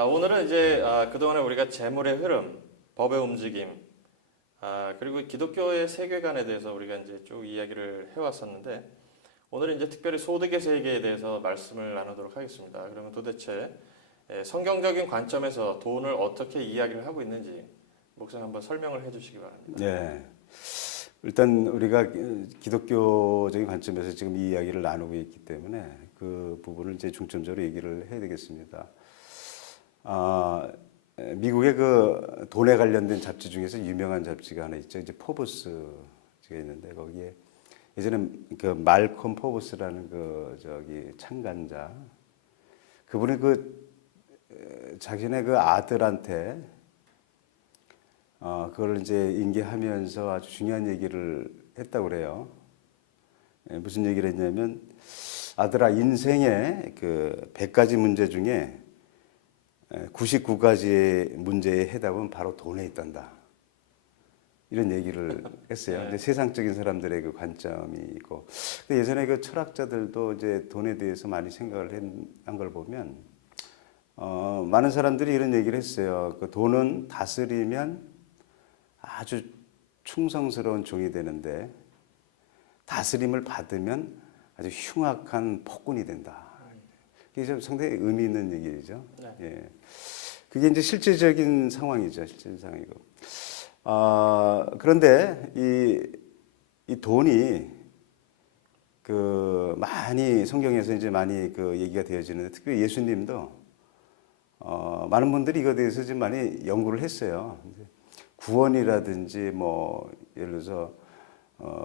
자, 오늘은 이제 그동안에 우리가 재물의 흐름, 법의 움직임, 그리고 기독교의 세계관에 대해서 우리가 이제 쭉 이야기를 해왔었는데, 오늘은 이제 특별히 소득의 세계에 대해서 말씀을 나누도록 하겠습니다. 그러면 도대체 성경적인 관점에서 돈을 어떻게 이야기를 하고 있는지 목사님 한번 설명을 해주시기 바랍니다. 네. 일단 우리가 기독교적인 관점에서 지금 이 이야기를 나누고 있기 때문에 그 부분을 이제 중점적으로 얘기를 해야 되겠습니다. 미국의 그 돈에 관련된 잡지 중에서 유명한 잡지가 하나 있죠. 이제 포브스가 있는데 거기에 예전에 그 말콤 포브스라는 그 창간자 그분이 자신의 그 아들한테 그걸 이제 인계하면서 아주 중요한 얘기를 했다고 그래요. 무슨 얘기를 했냐면 아들아 인생의 그 100가지 문제 중에 99가지의 문제의 해답은 바로 돈에 있단다. 이런 얘기를 했어요. 이제 세상적인 사람들의 그 관점이 있고. 근데 예전에 그 철학자들도 이제 돈에 대해서 많이 생각을 한 걸 보면, 많은 사람들이 이런 얘기를 했어요. 그 돈은 다스리면 아주 충성스러운 종이 되는데, 다스림을 받으면 아주 흉악한 폭군이 된다. 이게 좀 상당히 의미 있는 얘기죠. 네. 예. 그게 이제 실제적인 상황이죠. 실제적인 상황이고. 그런데 이 돈이 많이 성경에서 이제 많이 그 얘기가 되어지는데 특히 예수님도 많은 분들이 이거에 대해서 좀 많이 연구를 했어요. 구원이라든지 뭐 예를 들어서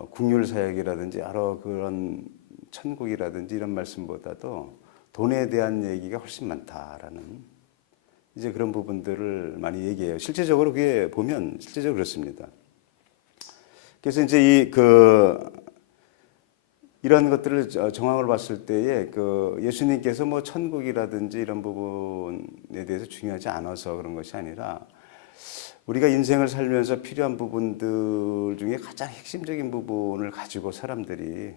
국률 사역이라든지 여러 그런 천국이라든지 이런 말씀보다도 돈에 대한 얘기가 훨씬 많다라는 이제 그런 부분들을 많이 얘기해요. 실제적으로 그게 보면 실제적으로 그렇습니다. 그래서 이제 이런 것들을 정황을 봤을 때에 예수님께서 뭐 천국이라든지 이런 부분에 대해서 중요하지 않아서 그런 것이 아니라 우리가 인생을 살면서 필요한 부분들 중에 가장 핵심적인 부분을 가지고 사람들이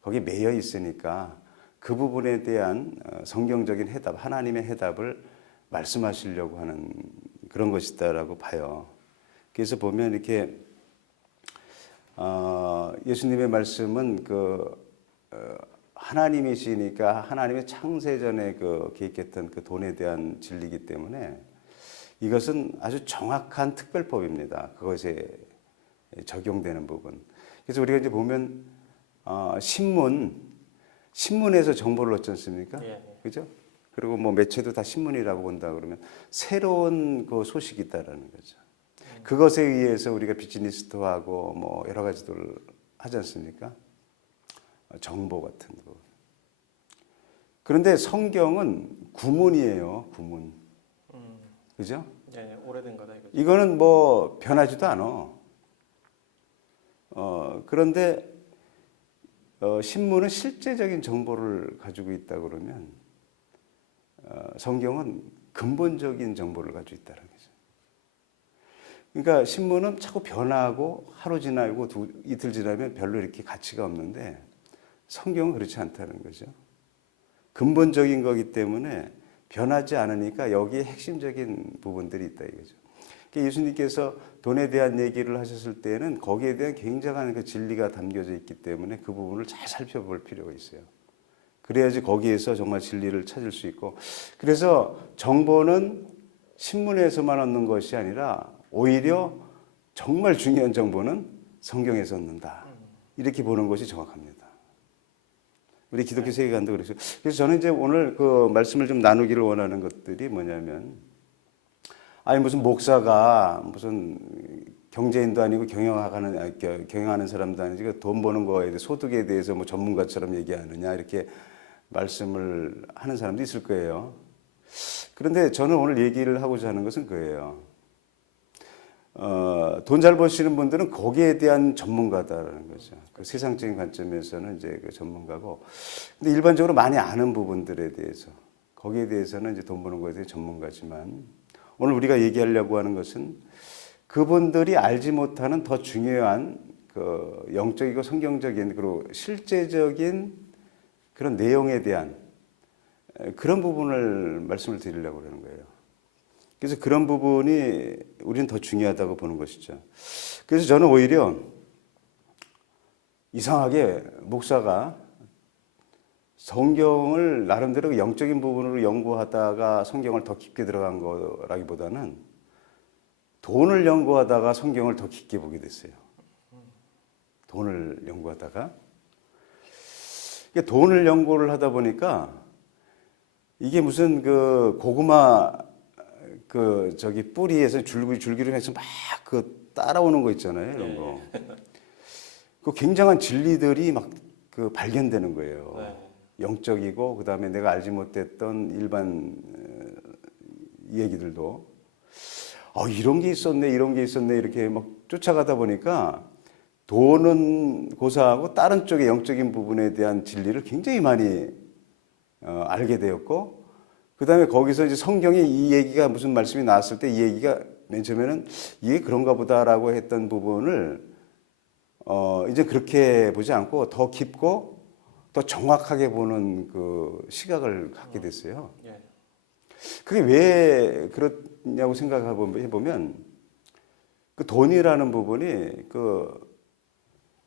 거기에 매여 있으니까 그 부분에 대한 성경적인 해답, 하나님의 해답을 말씀하시려고 하는 그런 것이다라고 봐요. 그래서 보면 이렇게 예수님의 말씀은 하나님이시니까 하나님의 창세전에 계획했던 그 돈에 대한 진리이기 때문에 이것은 아주 정확한 특별법입니다. 그것에 적용되는 부분. 그래서 우리가 이제 보면 신문에서 정보를 얻지 않습니까? 예. 그죠? 그리고 뭐 매체도 다 신문이라고 본다 그러면 새로운 그 소식이 있다라는 거죠. 그것에 의해서 우리가 비즈니스도 뭐 여러 가지들 하지 않습니까? 정보 같은 거. 그런데 성경은 구문이에요, 구문. 그죠? 네, 오래된 거다 이거죠. 이거는 뭐 변하지도 않아. 그런데 신문은 실제적인 정보를 가지고 있다 그러면 성경은 근본적인 정보를 가지고 있다는 거죠. 그러니까 신문은 자꾸 변하고 하루 지나고 이틀 지나면 별로 이렇게 가치가 없는데 성경은 그렇지 않다는 거죠. 근본적인 거기 때문에 변하지 않으니까 여기에 핵심적인 부분들이 있다 이거죠. 그러니까 예수님께서 돈에 대한 얘기를 하셨을 때는 거기에 대한 굉장한 그 진리가 담겨져 있기 때문에 그 부분을 잘 살펴볼 필요가 있어요. 그래야지 거기에서 정말 진리를 찾을 수 있고, 그래서 정보는 신문에서만 얻는 것이 아니라 오히려 정말 중요한 정보는 성경에서 얻는다. 이렇게 보는 것이 정확합니다. 우리 기독교 세계관도 그렇죠. 그래서 저는 이제 오늘 그 말씀을 좀 나누기를 원하는 것들이 뭐냐면, 무슨 목사가 무슨 경제인도 아니고 경영하는 사람도 아니고 돈 버는 거에 대해 소득에 대해서 뭐 전문가처럼 얘기하느냐 이렇게 말씀을 하는 사람도 있을 거예요. 그런데 저는 오늘 얘기를 하고자 하는 것은 그거예요. 돈 잘 버시는 분들은 거기에 대한 전문가다라는 거죠. 그 세상적인 관점에서는 이제 그 전문가고, 근데 일반적으로 많이 아는 부분들에 대해서 거기에 대해서는 이제 돈 버는 거에 대해 전문가지만 오늘 우리가 얘기하려고 하는 것은 그분들이 알지 못하는 더 중요한 그 영적이고 성경적인 그리고 실제적인 그런 내용에 대한 그런 부분을 말씀을 드리려고 그러는 거예요. 그래서 그런 부분이 우리는 더 중요하다고 보는 것이죠. 그래서 저는 오히려 이상하게 목사가 성경을 나름대로 영적인 부분으로 연구하다가 성경을 더 깊게 들어간 거라기보다는 돈을 연구하다가 성경을 더 깊게 보게 됐어요. 돈을 연구하다가. 돈을 연구를 하다 보니까 이게 무슨 그 고구마 그 저기 뿌리에서 줄기로 해서 막 그 따라오는 거 있잖아요. 이런 거. 그 굉장한 진리들이 막 그 발견되는 거예요. 네. 영적이고 그다음에 내가 알지 못했던 일반 얘기들도 이런 게 있었네 이런 게 있었네 이렇게 막 쫓아가다 보니까 돈은 고사하고 다른 쪽의 영적인 부분에 대한 진리를 굉장히 많이 알게 되었고 그다음에 거기서 이제 성경에 이 얘기가 무슨 말씀이 나왔을 때 이 얘기가 맨 처음에는 이게 그런가 보다라고 했던 부분을 이제 그렇게 보지 않고 더 깊고 더 정확하게 보는 그 시각을 갖게 됐어요. 예. 그게 왜 그렇냐고 생각해보면 그 돈이라는 부분이 그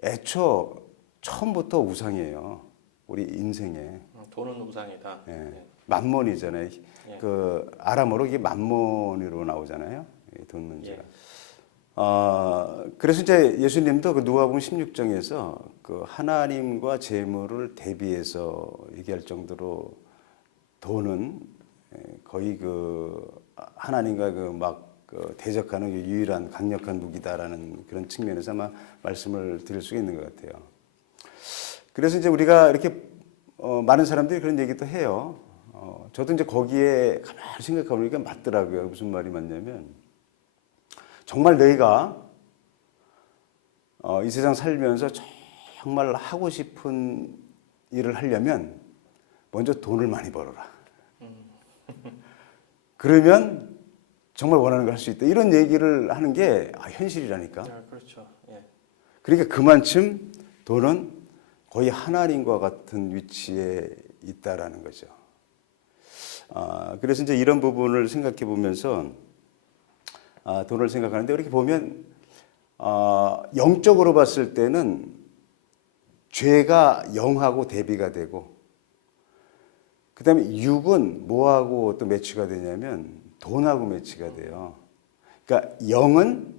애초 처음부터 우상이에요. 우리 인생에. 돈은 우상이다. 예. 예. 만몬이잖아요. 예. 그 아람어로 이게 만몬으로 나오잖아요. 이 돈 문제가. 예. 그래서 이제 예수님도 그 누가복음 16장에서 그 하나님과 재물을 대비해서 얘기할 정도로 돈은 거의 그 하나님과 그 막 그 대적하는 유일한 강력한 무기다라는 그런 측면에서 아마 말씀을 드릴 수가 있는 것 같아요. 그래서 이제 우리가 이렇게 많은 사람들이 그런 얘기도 해요. 저도 이제 거기에 가만히 생각해 보니까 맞더라고요. 무슨 말이 맞냐면 정말 너희가 이 세상 살면서 정말 하고 싶은 일을 하려면 먼저 돈을 많이 벌어라. 그러면 정말 원하는 걸 할 수 있다. 이런 얘기를 하는 게 현실이라니까. 그렇죠. 예. 그러니까 그만큼 돈은 거의 하나님과 같은 위치에 있다라는 거죠. 그래서 이제 이런 부분을 생각해 보면서 돈을 생각하는데 이렇게 보면 영적으로 봤을 때는 죄가 영하고 대비가 되고 그다음에 육은 뭐하고 또 매치가 되냐면 돈하고 매치가 돼요. 그러니까 영은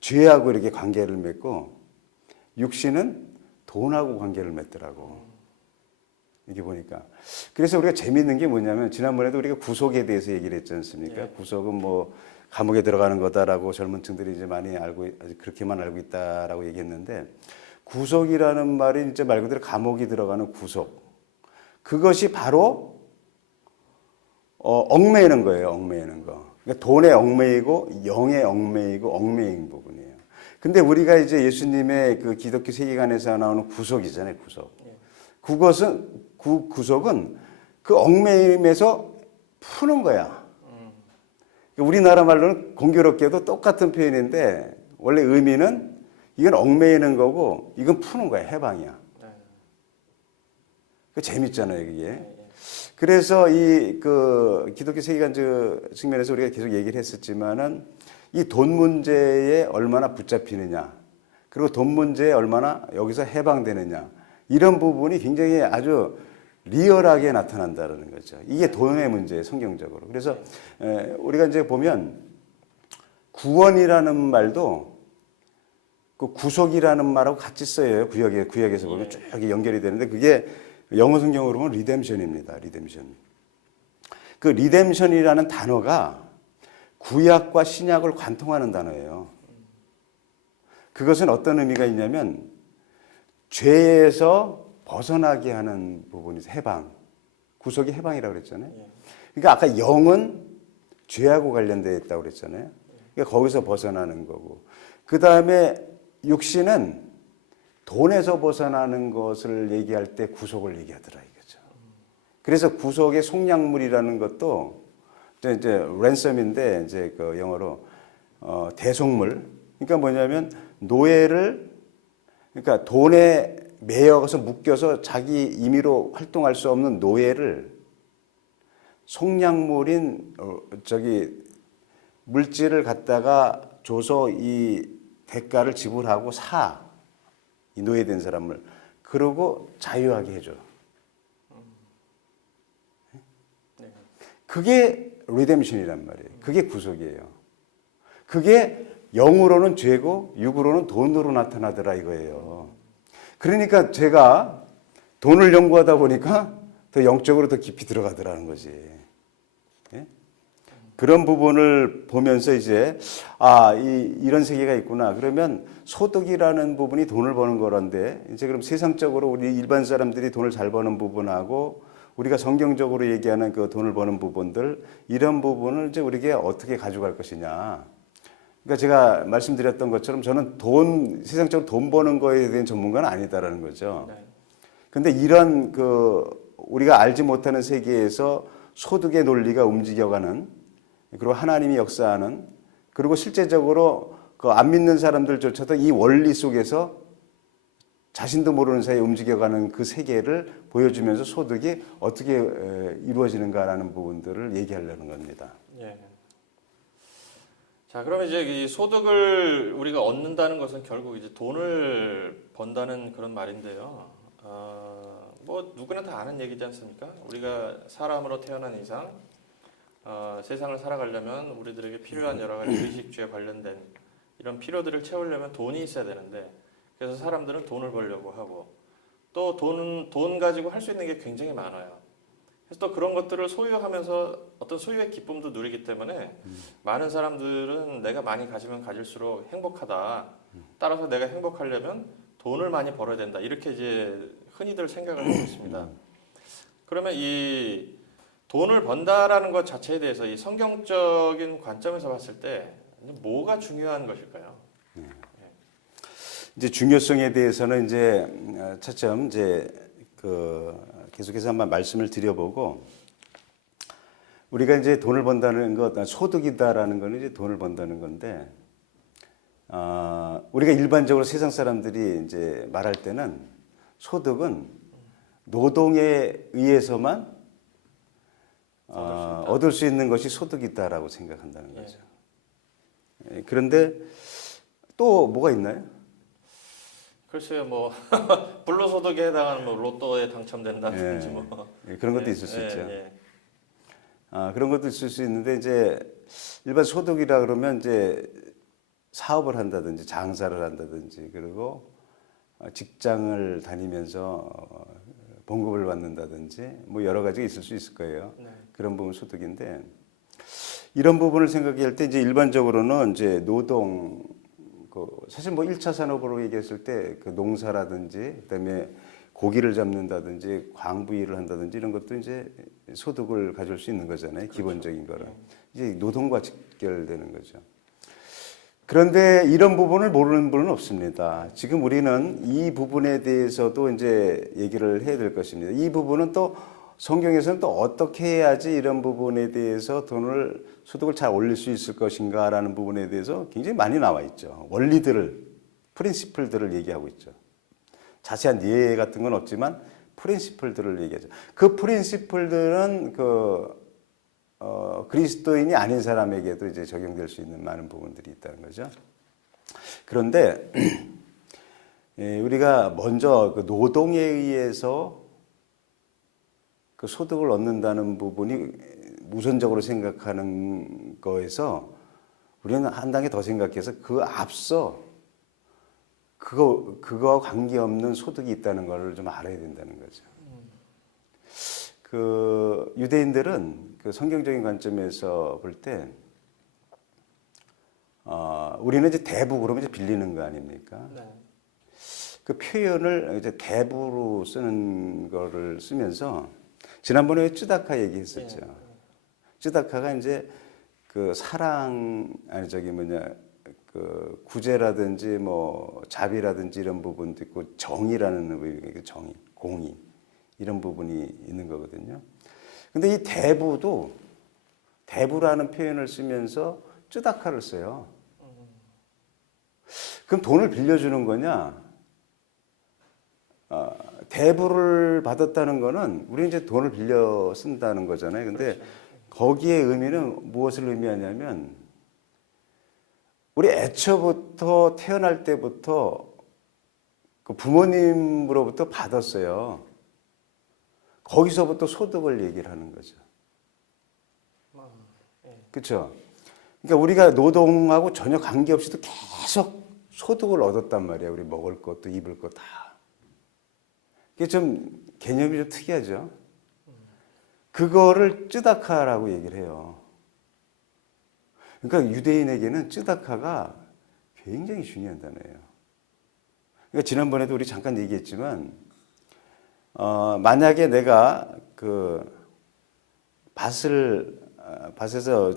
죄하고 이렇게 관계를 맺고 육신은 돈하고 관계를 맺더라고. 이렇게 보니까. 그래서 우리가 재밌는 게 뭐냐면 지난번에도 우리가 구속에 대해서 얘기를 했지 않습니까? 예. 구속은 뭐 감옥에 들어가는 거다라고 젊은 층들이 이제 많이 그렇게만 알고 있다라고 얘기했는데 구속이라는 말이 이제 말 그대로 감옥이 들어가는 구속. 그것이 바로 얽매이는 거예요. 얽매이는 거. 그러니까 돈에 얽매이고 영에 얽매이고 얽매인 부분이에요. 근데 우리가 이제 예수님의 그 기독교 세계관에서 나오는 구속이잖아요. 구속. 구속은 그 얽매임에서 푸는 거야. 우리나라 말로는 공교롭게도 똑같은 표현인데 원래 의미는 이건 얽매이는 거고 이건 푸는 거야. 해방이야. 그 재밌잖아요, 이게. 그래서 이 그 기독교 세계관 측면에서 우리가 계속 얘기를 했었지만은 이 돈 문제에 얼마나 붙잡히느냐, 그리고 돈 문제에 얼마나 여기서 해방되느냐, 이런 부분이 굉장히 아주 리얼하게 나타난다는 거죠. 이게 돈의 문제예요, 성경적으로. 그래서 우리가 이제 보면 구원이라는 말도 그 구속이라는 말하고 같이 써요. 구약에서 보면 쭉 연결이 되는데 그게 영어 성경으로 보면 리뎀션입니다. 리뎀션. 그 리뎀션이라는 단어가 구약과 신약을 관통하는 단어예요. 그것은 어떤 의미가 있냐면 죄에서 벗어나게 하는 부분이 해방. 구속이 해방이라고 그랬잖아요. 그러니까 아까 영은 죄하고 관련되어 있다고 그랬잖아요. 그러니까 거기서 벗어나는 거고. 그다음에 육신은 돈에서 벗어나는 것을 얘기할 때 구속을 얘기하더라 이거죠. 그래서 구속의 속량물이라는 것도 이제 랜섬인데 이제 그 영어로 대속물. 그러니까 뭐냐면 노예를 그러니까 돈에 매여서 묶여서 자기 임의로 활동할 수 없는 노예를 속량물인 저기 물질을 갖다가 줘서 이 대가를 지불하고 사. 이 노예된 사람을. 그러고 자유하게 해줘. 네. 그게 리뎀션이란 말이에요. 그게 구속이에요. 그게 영으로는 죄고 육으로는 돈으로 나타나더라 이거예요. 그러니까 제가 돈을 연구하다 보니까 더 영적으로 더 깊이 들어가더라는 거지. 예? 그런 부분을 보면서 이제 이런 세계가 있구나. 그러면 소득이라는 부분이 돈을 버는 거란데 이제 그럼 세상적으로 우리 일반 사람들이 돈을 잘 버는 부분하고 우리가 성경적으로 얘기하는 그 돈을 버는 부분들 이런 부분을 이제 우리에게 어떻게 가져갈 것이냐. 그러니까 제가 말씀드렸던 것처럼 저는 세상적으로 돈 버는 거에 대한 전문가는 아니다라는 거죠. 네. 근데 이런 우리가 알지 못하는 세계에서 소득의 논리가 움직여가는 그리고 하나님이 역사하는 그리고 실제적으로 그 안 믿는 사람들조차도 이 원리 속에서 자신도 모르는 사이에 움직여가는 그 세계를 보여주면서 소득이 어떻게 이루어지는가라는 부분들을 얘기하려는 겁니다. 예. 자, 그러면 이제 이 소득을 우리가 얻는다는 것은 결국 이제 돈을 번다는 그런 말인데요. 뭐 누구나 다 아는 얘기지 않습니까? 우리가 사람으로 태어난 이상 세상을 살아가려면 우리들에게 필요한 여러 가지 의식주에 관련된 이런 필요들을 채우려면 돈이 있어야 되는데 그래서 사람들은 돈을 벌려고 하고 또 돈 가지고 할 수 있는 게 굉장히 많아요. 그래서 또 그런 것들을 소유하면서 어떤 소유의 기쁨도 누리기 때문에 많은 사람들은 내가 많이 가지면 가질수록 행복하다. 따라서 내가 행복하려면 돈을 많이 벌어야 된다. 이렇게 이제 흔히들 생각을 하고 있습니다. 그러면 이 돈을 번다라는 것 자체에 대해서 이 성경적인 관점에서 봤을 때 뭐가 중요한 것일까요? 이제 중요성에 대해서는 이제 차츰 이제 계속해서 한번 말씀을 드려보고 우리가 이제 돈을 번다는 것, 소득이다라는 거는 이제 돈을 번다는 건데 우리가 일반적으로 세상 사람들이 이제 말할 때는 소득은 노동에 의해서만 얻을 수 있는 것이 소득이다라고 생각한다는 거죠. 그런데 또 뭐가 있나요? 글쎄요, 뭐 불로소득에 해당하는 뭐 로또에 당첨된다든지 그런 것도 있을 수 있죠. 예. 그런 것도 있을 수 있는데 이제 일반 소득이라 그러면 이제 사업을 한다든지 장사를 한다든지 그리고 직장을 다니면서 봉급을 받는다든지 뭐 여러 가지가 있을 수 있을 거예요. 네. 그런 부분 소득인데 이런 부분을 생각할 때 이제 일반적으로는 이제 노동 사실 뭐 1차 산업으로 얘기했을 때 그 농사라든지 그다음에 고기를 잡는다든지 광부 일을 한다든지 이런 것도 이제 소득을 가져올 수 있는 거잖아요. 그렇죠. 기본적인 거는. 이제 노동과 직결되는 거죠. 그런데 이런 부분을 모르는 분은 없습니다. 지금 우리는 이 부분에 대해서도 이제 얘기를 해야 될 것입니다. 이 부분은 또 성경에서는 또 어떻게 해야지 이런 부분에 대해서 소득을 잘 올릴 수 있을 것인가라는 부분에 대해서 굉장히 많이 나와 있죠. 프린시플들을 얘기하고 있죠. 자세한 예 같은 건 없지만 프린시플들을 얘기하죠. 그 프린시플들은 그리스도인이 아닌 사람에게도 이제 적용될 수 있는 많은 부분들이 있다는 거죠. 그런데 우리가 먼저 그 노동에 의해서 그 소득을 얻는다는 부분이 우선적으로 생각하는 거에서 우리는 한 단계 더 생각해서 그 앞서 그거와 관계없는 소득이 있다는 걸 좀 알아야 된다는 거죠. 그 유대인들은 그 성경적인 관점에서 볼 때 우리는 이제 대부 그러면 이제 빌리는 거 아닙니까? 네. 그 표현을 이제 대부로 쓰는 거를 쓰면서 지난번에 쯔다카 얘기했었죠. 예. 쯔다카가 이제 그 그 구제라든지 뭐 자비라든지 이런 부분도 있고 정의라는 의미, 정의, 공의 이런 부분이 있는 거거든요. 근데 이 대부라는 표현을 쓰면서 쯔다카를 써요. 그럼 돈을 빌려주는 거냐? 배부를 받았다는 거는 우리 이제 돈을 빌려 쓴다는 거잖아요. 근데 그렇죠. 거기에 의미는 무엇을 의미하냐면 우리 애초부터 태어날 때부터 그 부모님으로부터 받았어요. 거기서부터 소득을 얘기를 하는 거죠. 그렇죠? 그러니까 우리가 노동하고 전혀 관계없이도 계속 소득을 얻었단 말이에요. 우리 먹을 것도 입을 것 다. 이게 좀 개념이 좀 특이하죠. 그거를 쯔다카라고 얘기를 해요. 그러니까 유대인에게는 쯔다카가 굉장히 중요한 단어예요. 그러니까 지난번에도 우리 잠깐 얘기했지만 만약에 내가 그 밭에서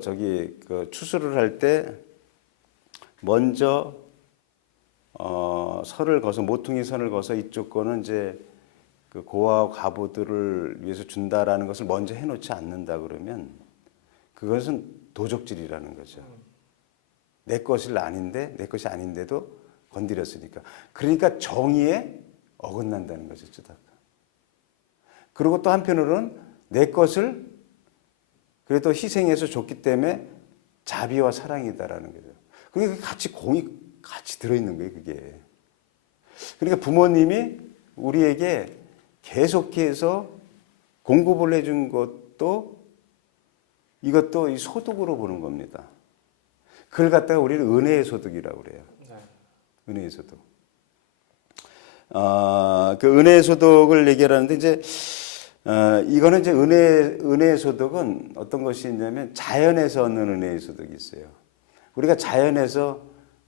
저기 그 추수를 할 때 먼저 선을 그어서 모퉁이 선을 그어서 이쪽 거는 이제 그 고아와 과부들을 위해서 준다라는 것을 먼저 해놓지 않는다 그러면 그것은 도적질이라는 거죠. 내 것이 아닌데도 건드렸으니까. 그러니까 정의에 어긋난다는 거죠, 쯔다카. 그리고 또 한편으로는 내 것을 그래도 희생해서 줬기 때문에 자비와 사랑이다라는 거죠. 그러니까 공이 같이 들어있는 거예요, 그게. 그러니까 부모님이 우리에게 계속해서 공급을 해준 것도 이것도 이 소득으로 보는 겁니다. 그걸 갖다가 우리는 은혜의 소득이라고 그래요. 네. 은혜의 소득. 그 은혜의 소득을 얘기하는데 이제 이거는 이제 은혜의 소득은 어떤 것이 있냐면 자연에서 얻는 은혜의 소득이 있어요. 우리가 자연에서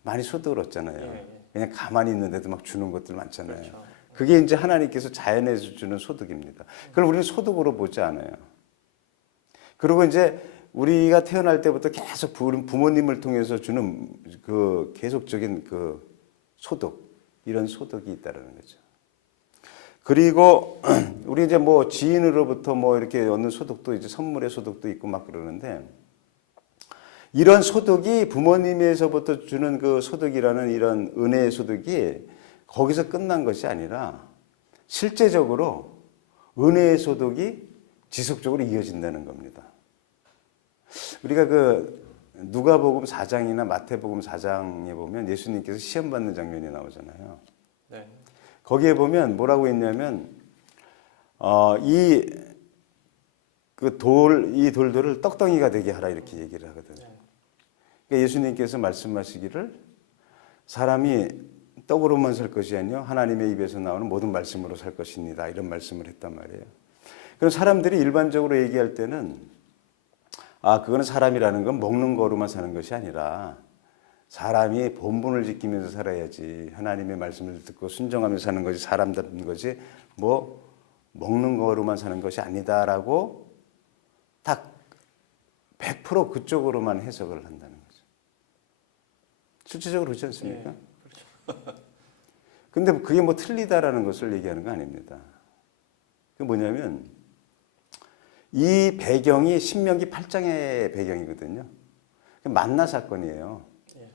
많이 소득을 얻잖아요. 예. 그냥 가만히 있는데도 막 주는 것들 많잖아요. 그렇죠. 그게 이제 하나님께서 자연에서 주는 소득입니다. 그걸 우리는 소득으로 보지 않아요. 그리고 이제 우리가 태어날 때부터 계속 부모님을 통해서 주는 그 계속적인 그 소득, 이런 소득이 있다는 거죠. 그리고 우리 이제 뭐 지인으로부터 뭐 이렇게 얻는 소득도 이제 선물의 소득도 있고 막 그러는데 이런 소득이 부모님에서부터 주는 그 소득이라는 이런 은혜의 소득이 거기서 끝난 것이 아니라 실제적으로 은혜의 소득이 지속적으로 이어진다는 겁니다. 우리가 그 누가복음 4장이나 마태복음 4장에 보면 예수님께서 시험 받는 장면이 나오잖아요. 네. 거기에 보면 뭐라고 했냐면 이 돌들을 떡덩이가 되게 하라 이렇게 얘기를 하거든요. 그러니까 예수님께서 말씀하시기를 사람이 떡으로만 살 것이 아니요 하나님의 입에서 나오는 모든 말씀으로 살 것입니다. 이런 말씀을 했단 말이에요. 그럼 사람들이 일반적으로 얘기할 때는 그거는 사람이라는 건 먹는 거로만 사는 것이 아니라 사람이 본분을 지키면서 살아야지 하나님의 말씀을 듣고 순종하면서 사는 것이 사람답는 것이 뭐 먹는 거로만 사는 것이 아니다라고 딱 100% 그쪽으로만 해석을 한다는 거죠. 실질적으로 그렇지 않습니까? 예. 그렇죠. 근데 그게 뭐 틀리다라는 것을 얘기하는 거 아닙니다. 그게 뭐냐면 이 배경이 신명기 8장의 배경이거든요. 만나 사건이에요. 예.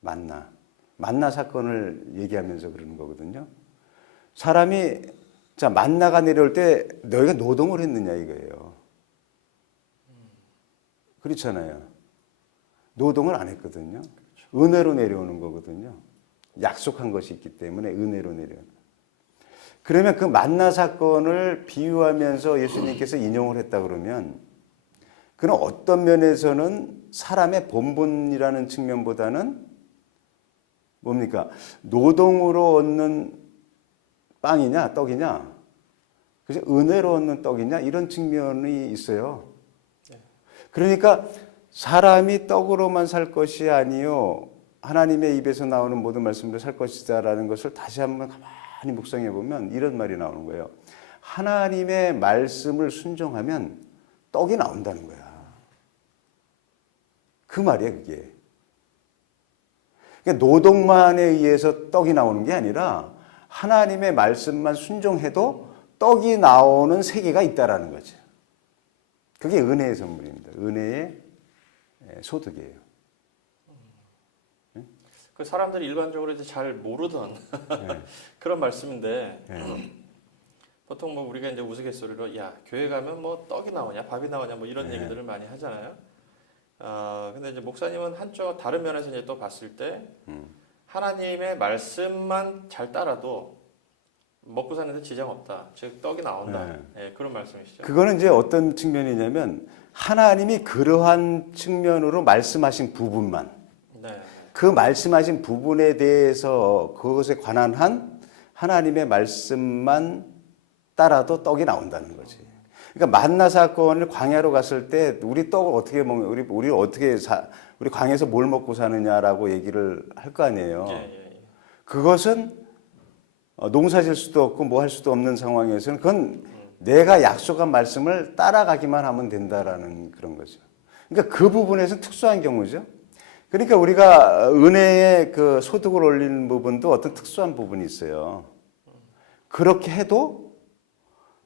만나 사건을 얘기하면서 그러는 거거든요. 사람이 자 만나가 내려올 때 너희가 노동을 했느냐 이거예요. 그렇잖아요. 노동을 안 했거든요. 은혜로 내려오는 거거든요. 약속한 것이 있기 때문에 은혜로 내려오는. 그러면 그 만나 사건을 비유하면서 예수님께서 인용을 했다 그러면 그는 어떤 면에서는 사람의 본분이라는 측면보다는 뭡니까? 노동으로 얻는 빵이냐 떡이냐 그죠? 은혜로 얻는 떡이냐 이런 측면이 있어요. 그러니까 사람이 떡으로만 살 것이 아니요 하나님의 입에서 나오는 모든 말씀으로 살 것이다라는 것을 다시 한번 가만히 묵상해 보면 이런 말이 나오는 거예요. 하나님의 말씀을 순종하면 떡이 나온다는 거야. 그 말이야 그게. 그러니까 노동만에 의해서 떡이 나오는 게 아니라 하나님의 말씀만 순종해도 떡이 나오는 세계가 있다라는 거죠. 그게 은혜의 선물입니다. 은혜의 소득이에요. 그 사람들이 일반적으로 이제 잘 모르던 네. 그런 말씀인데 네. 보통 뭐 우리가 이제 우스갯소리로 야 교회 가면 뭐 떡이 나오냐 밥이 나오냐 뭐 이런 네. 얘기들을 많이 하잖아요. 근데 이제 목사님은 한쪽 다른 면에서 이제 또 봤을 때 하나님의 말씀만 잘 따라도 먹고 사는데 지장 없다. 즉 떡이 나온다. 예, 그런 말씀이시죠. 그거는 이제 어떤 측면이냐면 하나님이 그러한 측면으로 말씀하신 부분만 네. 그 말씀하신 부분에 대해서 그것에 관한 한 하나님의 말씀만 따라도 떡이 나온다는 거지. 그러니까 만나 사건을 광야로 갔을 때 우리 떡을 어떻게 먹는 우리 어떻게 우리 광야에서 뭘 먹고 사느냐라고 얘기를 할 거 아니에요. 예, 예, 예. 그것은 농사 질 수도 없고 뭐 할 수도 없는 상황에서는 그건 내가 약속한 말씀을 따라가기만 하면 된다라는 그런 거죠. 그러니까 그 부분에서 특수한 경우죠. 그러니까 우리가 은혜의 그 소득을 올리는 부분도 어떤 특수한 부분이 있어요. 그렇게 해도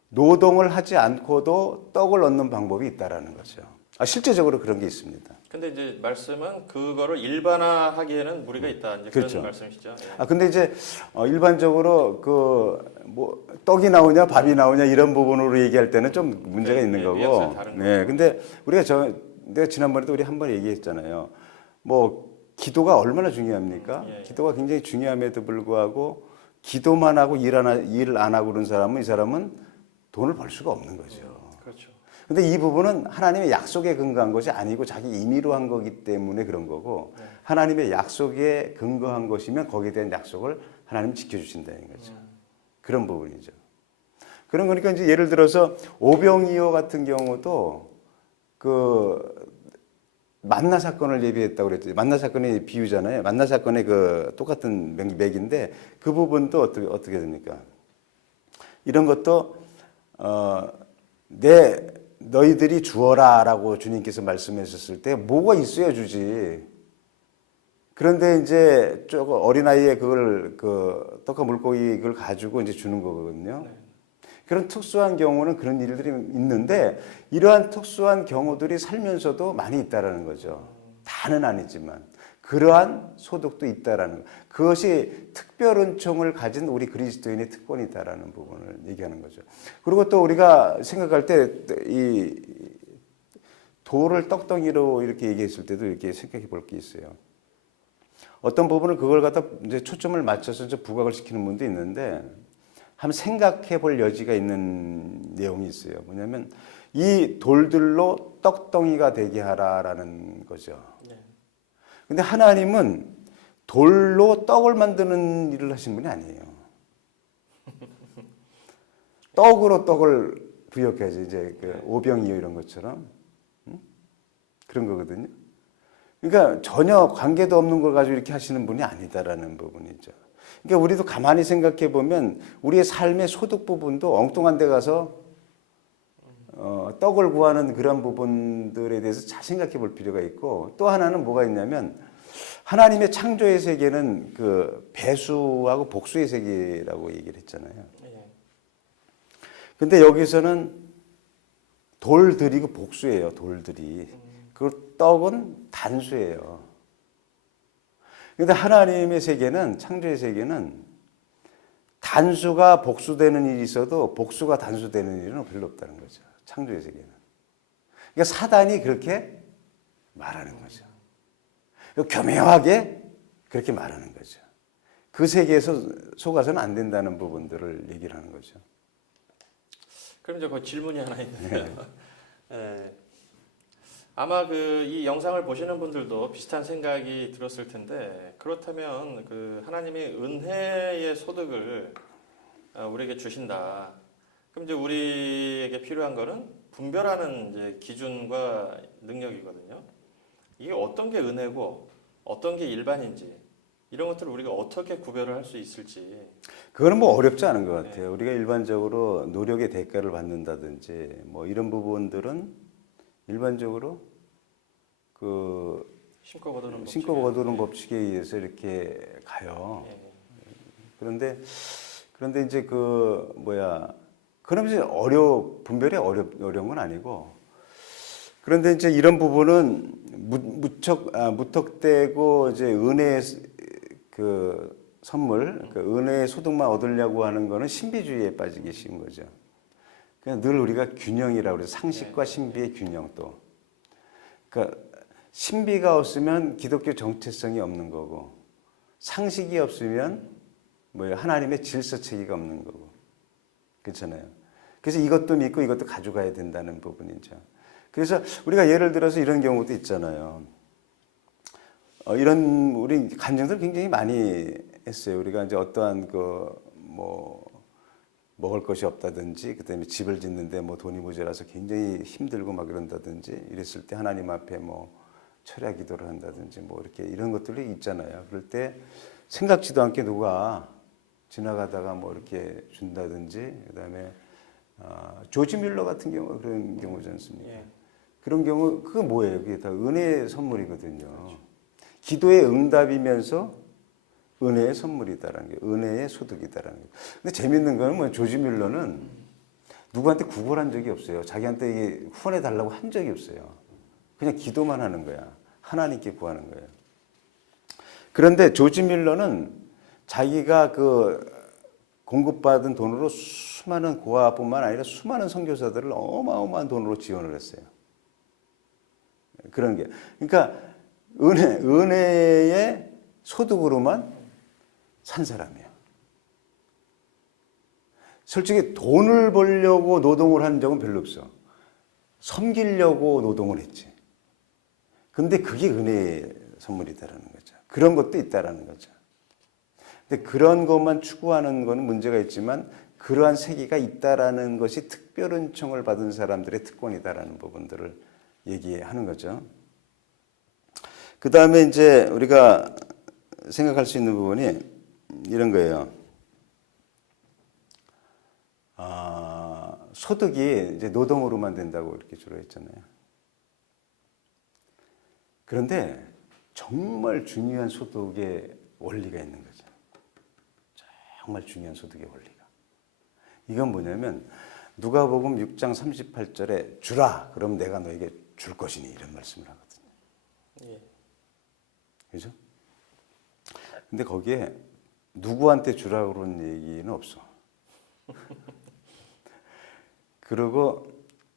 노동을 하지 않고도 떡을 얻는 방법이 있다라는 거죠. 실제적으로 그런 게 있습니다. 근데 이제 말씀은 그거를 일반화하기에는 무리가 있다. 이제 그렇죠. 그런 말씀이시죠. 예. 근데 이제 일반적으로 그 뭐 떡이 나오냐 밥이 나오냐 이런 부분으로 얘기할 때는 좀 문제가 네, 있는 네, 거고. 뉘앙스는 다른 네. 근데 내가 지난번에도 우리 한 번 얘기했잖아요. 뭐 기도가 얼마나 중요합니까? 예, 예. 기도가 굉장히 중요함에도 불구하고 기도만 하고 일 안 하고 그런 사람은 이 사람은 돈을 벌 수가 없는 거죠. 그렇죠. 근데 이 부분은 하나님의 약속에 근거한 것이 아니고 자기 임의로 한 거기 때문에 그런 거고 하나님의 약속에 근거한 것이면 거기에 대한 약속을 하나님 지켜주신다는 거죠. 그런 부분이죠. 그런 거니까 이제 예를 들어서 오병이어 같은 경우도 그 만나 사건을 예비했다고 그랬죠. 만나 사건의 비유잖아요. 만나 사건의 그 똑같은 맥인데 그 부분도 어떻게 됩니까? 이런 것도 너희들이 주어라라고 주님께서 말씀하셨을 때 뭐가 있어야 주지. 그런데 이제 조금 어린아이의 그걸 그 떡과 물고기 그걸 가지고 이제 주는 거거든요. 그런 특수한 경우는 그런 일들이 있는데 이러한 특수한 경우들이 살면서도 많이 있다라는 거죠. 다는 아니지만 그러한 소득도 있다라는 거. 그것이 특별 은총을 가진 우리 그리스도인의 특권이다라는 부분을 얘기하는 거죠. 그리고 또 우리가 생각할 때 이 돌을 떡덩이로 이렇게 얘기했을 때도 이렇게 생각해 볼 게 있어요. 어떤 부분을 그걸 갖다 이제 초점을 맞춰서 이제 부각을 시키는 분도 있는데 한번 생각해 볼 여지가 있는 내용이 있어요. 뭐냐면 이 돌들로 떡덩이가 되게 하라라는 거죠. 근데 하나님은 돌로 떡을 만드는 일을 하신 분이 아니에요. 떡으로 떡을 부역해야지. 이제 그 오병이어 이런 것처럼. 그런 거거든요. 그러니까 전혀 관계도 없는 걸 가지고 이렇게 하시는 분이 아니다라는 부분이죠. 그러니까 우리도 가만히 생각해 보면 우리의 삶의 소득 부분도 엉뚱한 데 가서 떡을 구하는 그런 부분들에 대해서 잘 생각해 볼 필요가 있고 또 하나는 뭐가 있냐면 하나님의 창조의 세계는 그 배수하고 복수의 세계라고 얘기를 했잖아요. 근데 여기서는 돌들이고 복수예요. 돌들이. 그 떡은 단수예요. 근데 하나님의 세계는 창조의 세계는 단수가 복수되는 일이 있어도 복수가 단수되는 일은 별로 없다는 거죠. 창조의 세계는. 그러니까 사단이 그렇게 말하는 거죠. 교묘하게 그렇게 말하는 거죠. 그 세계에서 속아서는 안 된다는 부분들을 얘기를 하는 거죠. 그럼 이제 그 질문이 하나 있는데요. 아마 그 이 영상을 보시는 분들도 비슷한 생각이 들었을 텐데 그렇다면 그 하나님이 은혜의 소득을 우리에게 주신다. 그럼 이제 우리에게 필요한 거는 분별하는 이제 기준과 능력이거든요. 이게 어떤 게 은혜고 어떤 게 일반인지 이런 것들을 우리가 어떻게 구별을 할 수 있을지. 그거는 뭐 어렵지 않은 것 같아요. 우리가 일반적으로 노력의 대가를 받는다든지 뭐 이런 부분들은 일반적으로 그 심고 거두는 법칙에 의해서 이렇게 가요. 그런데 이제 그 그럼 이제 분별이 어려운 건 아니고 그런데 이제 이런 부분은 무턱대고 이제 은혜의 그 선물, 그 은혜의 소득만 얻으려고 하는 거는 신비주의에 빠지기 쉬운 거죠. 그냥 늘 우리가 균형이라고 그래서 상식과 신비의 균형 또. 그러니까 신비가 없으면 기독교 정체성이 없는 거고 상식이 없으면 뭐 하나님의 질서 체계가 없는 거고 그렇잖아요. 그래서 이것도 믿고 이것도 가져가야 된다는 부분이죠. 그래서 우리가 예를 들어서 이런 경우도 있잖아요. 이런 우리 간증들 굉장히 많이 했어요. 우리가 이제 어떠한 그 뭐 먹을 것이 없다든지 그다음에 집을 짓는데 뭐 돈이 모자라서 굉장히 힘들고 막 그런다든지 이랬을 때 하나님 앞에 뭐 철야 기도를 한다든지 뭐 이렇게 이런 것들이 있잖아요. 그럴 때 생각지도 않게 누가 지나가다가 뭐 이렇게 준다든지 그다음에 조지 뮬러 같은 경우 그런 경우지 않습니까? 예. 그런 경우 그거 뭐예요? 그게 다 은혜의 선물이거든요. 그렇죠. 기도의 응답이면서 은혜의 선물이다라는 게 은혜의 소득이다라는 게. 근데 재밌는 거는 뭐 조지 뮬러는 누구한테 구걸한 적이 없어요. 자기한테 이게 후원해 달라고 한 적이 없어요. 그냥 기도만 하는 거야. 하나님께 구하는 거예요. 그런데 조지 뮬러는 자기가 그 공급받은 돈으로 수많은 고아뿐만 아니라 수많은 선교사들을 어마어마한 돈으로 지원을 했어요. 그런 게. 그러니까 은혜의 소득으로만 산 사람이에요. 솔직히 돈을 벌려고 노동을 한 적은 별로 없어. 섬기려고 노동을 했지. 근데 그게 은혜의 선물이다라는 거죠. 그런 것도 있다라는 거죠. 근데 그런 것만 추구하는 거는 문제가 있지만 그러한 세계가 있다라는 것이 특별 은총을 받은 사람들의 특권이다라는 부분들을 얘기하는 거죠. 그 다음에 이제 우리가 생각할 수 있는 부분이 이런 거예요. 소득이 이제 노동으로만 된다고 이렇게 주로 했잖아요. 그런데 정말 중요한 소득의 원리가 있는 거죠. 정말 중요한 소득의 원리가. 이건 뭐냐면 누가복음 6장 38절에 주라 그럼 내가 너에게 줄 것이니 이런 말씀을 하거든요. 예. 그죠? 근데 거기에 누구한테 주라고 그런 얘기는 없어. 그리고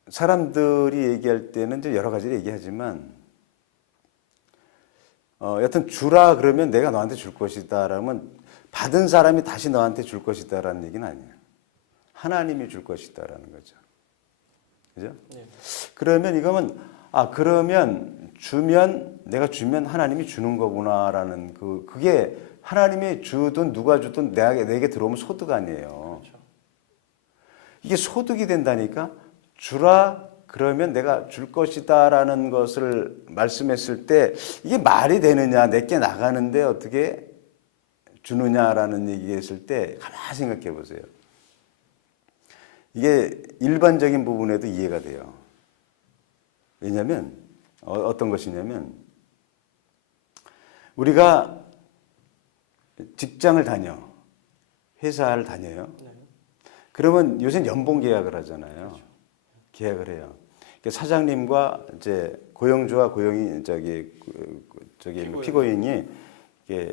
사람들이 얘기할 때는 이제 여러 가지를 얘기하지만 여튼 주라 그러면 내가 너한테 줄 것이다 라면 받은 사람이 다시 너한테 줄 것이다 라는 얘기는 아니에요. 하나님이 줄 것이다 라는 거죠. 그죠? 예. 그러면 이거는 그러면 내가 주면 하나님이 주는 거구나라는 그게 하나님이 주든 누가 주든 내게 들어오면 소득 아니에요. 그렇죠. 이게 소득이 된다니까 주라 그러면 내가 줄 것이다라는 것을 말씀했을 때 이게 말이 되느냐 내게 나가는데 어떻게 주느냐라는 얘기했을 때 가만히 생각해 보세요. 이게 일반적인 부분에도 이해가 돼요. 왜냐하면 어떤 것이냐면 우리가 직장을 다녀 회사를 다녀요. 네. 그러면 요새는 연봉 계약을 하잖아요. 그렇죠. 계약을 해요. 그러니까 사장님과 이제 고용주와 피고인이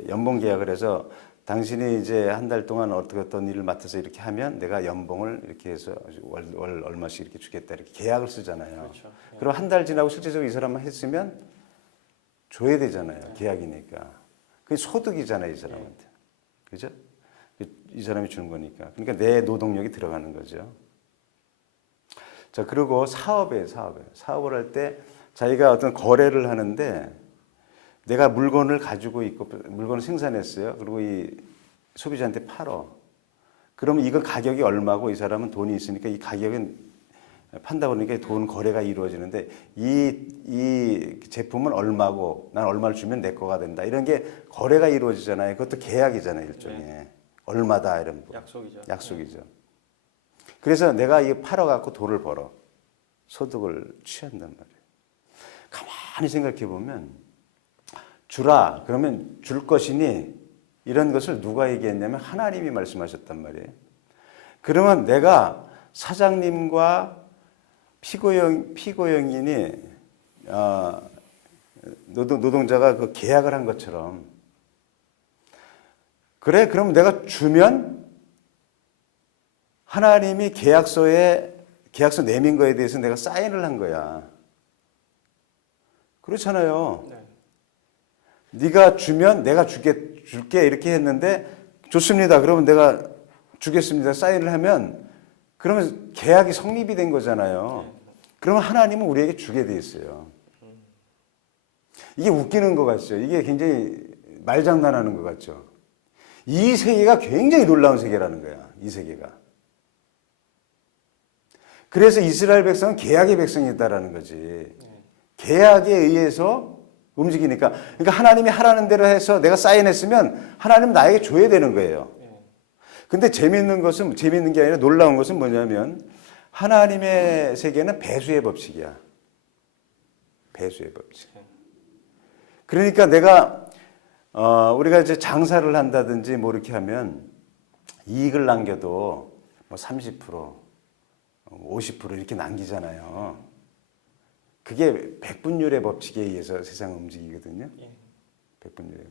연봉 계약을 해서 당신이 이제 한 달 동안 어떤 일을 맡아서 이렇게 하면 내가 연봉을 이렇게 해서 월 얼마씩 이렇게 주겠다 이렇게 계약을 쓰잖아요. 그렇죠. 예. 그럼 한 달 지나고 실제적으로 이 사람만 했으면 줘야 되잖아요. 네. 계약이니까. 그게 소득이잖아요, 이 사람한테. 그죠? 이 사람이 주는 거니까. 그러니까 내 노동력이 들어가는 거죠. 자, 그리고 사업을 할 때 자기가 어떤 거래를 하는데 내가 물건을 가지고 있고 물건을 생산했어요. 그리고 이 소비자한테 팔어. 그러면 이거 가격이 얼마고 이 사람은 돈이 있으니까 이 가격은 판다 보니까 돈 거래가 이루어지는데 이 제품은 얼마고 난 얼마를 주면 내 거가 된다. 이런 게 거래가 이루어지잖아요. 그것도 계약이잖아요, 일종의. 네. 얼마다 이런 거. 약속이죠. 그래서 내가 이거 팔아갖고 돈을 벌어. 소득을 취한단 말이에요. 가만히 생각해 보면 주라 그러면 줄 것이니 이런 것을 누가 얘기했냐면 하나님이 말씀하셨단 말이에요. 그러면 내가 사장님과 피고용인이 노동자가 그 계약을 한 것처럼 그래, 그럼 내가 주면 하나님이 계약서 내민 거에 대해서 내가 사인을 한 거야. 그렇잖아요. 네. 네가 주면 내가 줄게 이렇게 했는데 좋습니다. 그러면 내가 주겠습니다. 사인을 하면 그러면 계약이 성립이 된 거잖아요. 그러면 하나님은 우리에게 주게 돼 있어요. 이게 웃기는 것 같죠. 이게 굉장히 말장난하는 것 같죠. 이 세계가 굉장히 놀라운 세계라는 거야. 이 세계가. 그래서 이스라엘 백성은 계약의 백성이다라는 거지. 계약에 의해서 움직이니까. 그러니까 하나님이 하라는 대로 해서 내가 사인했으면 하나님 나에게 줘야 되는 거예요. 근데 재밌는 게 아니라 놀라운 것은 뭐냐면 하나님의 세계는 배수의 법칙이야. 배수의 법칙. 그러니까 우리가 이제 장사를 한다든지 뭐 이렇게 하면 이익을 남겨도 뭐 30%, 50% 이렇게 남기잖아요. 그게 백분율의 법칙에 의해서 세상을 움직이거든요. 백분율.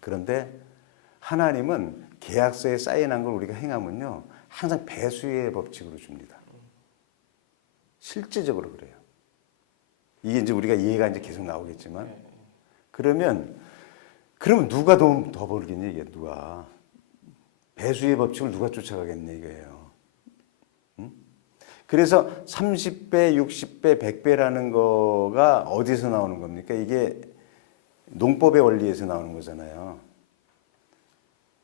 그런데 하나님은 계약서에 사인한 걸 우리가 행하면요, 항상 배수의 법칙으로 줍니다. 실제적으로 그래요. 이게 이제 우리가 이해가 이제 계속 나오겠지만, 그러면 누가 더 벌겠냐, 이게 누가. 배수의 법칙을 누가 쫓아가겠냐, 이거예요. 그래서 30배, 60배, 100배라는 거가 어디서 나오는 겁니까? 이게 농법의 원리에서 나오는 거잖아요.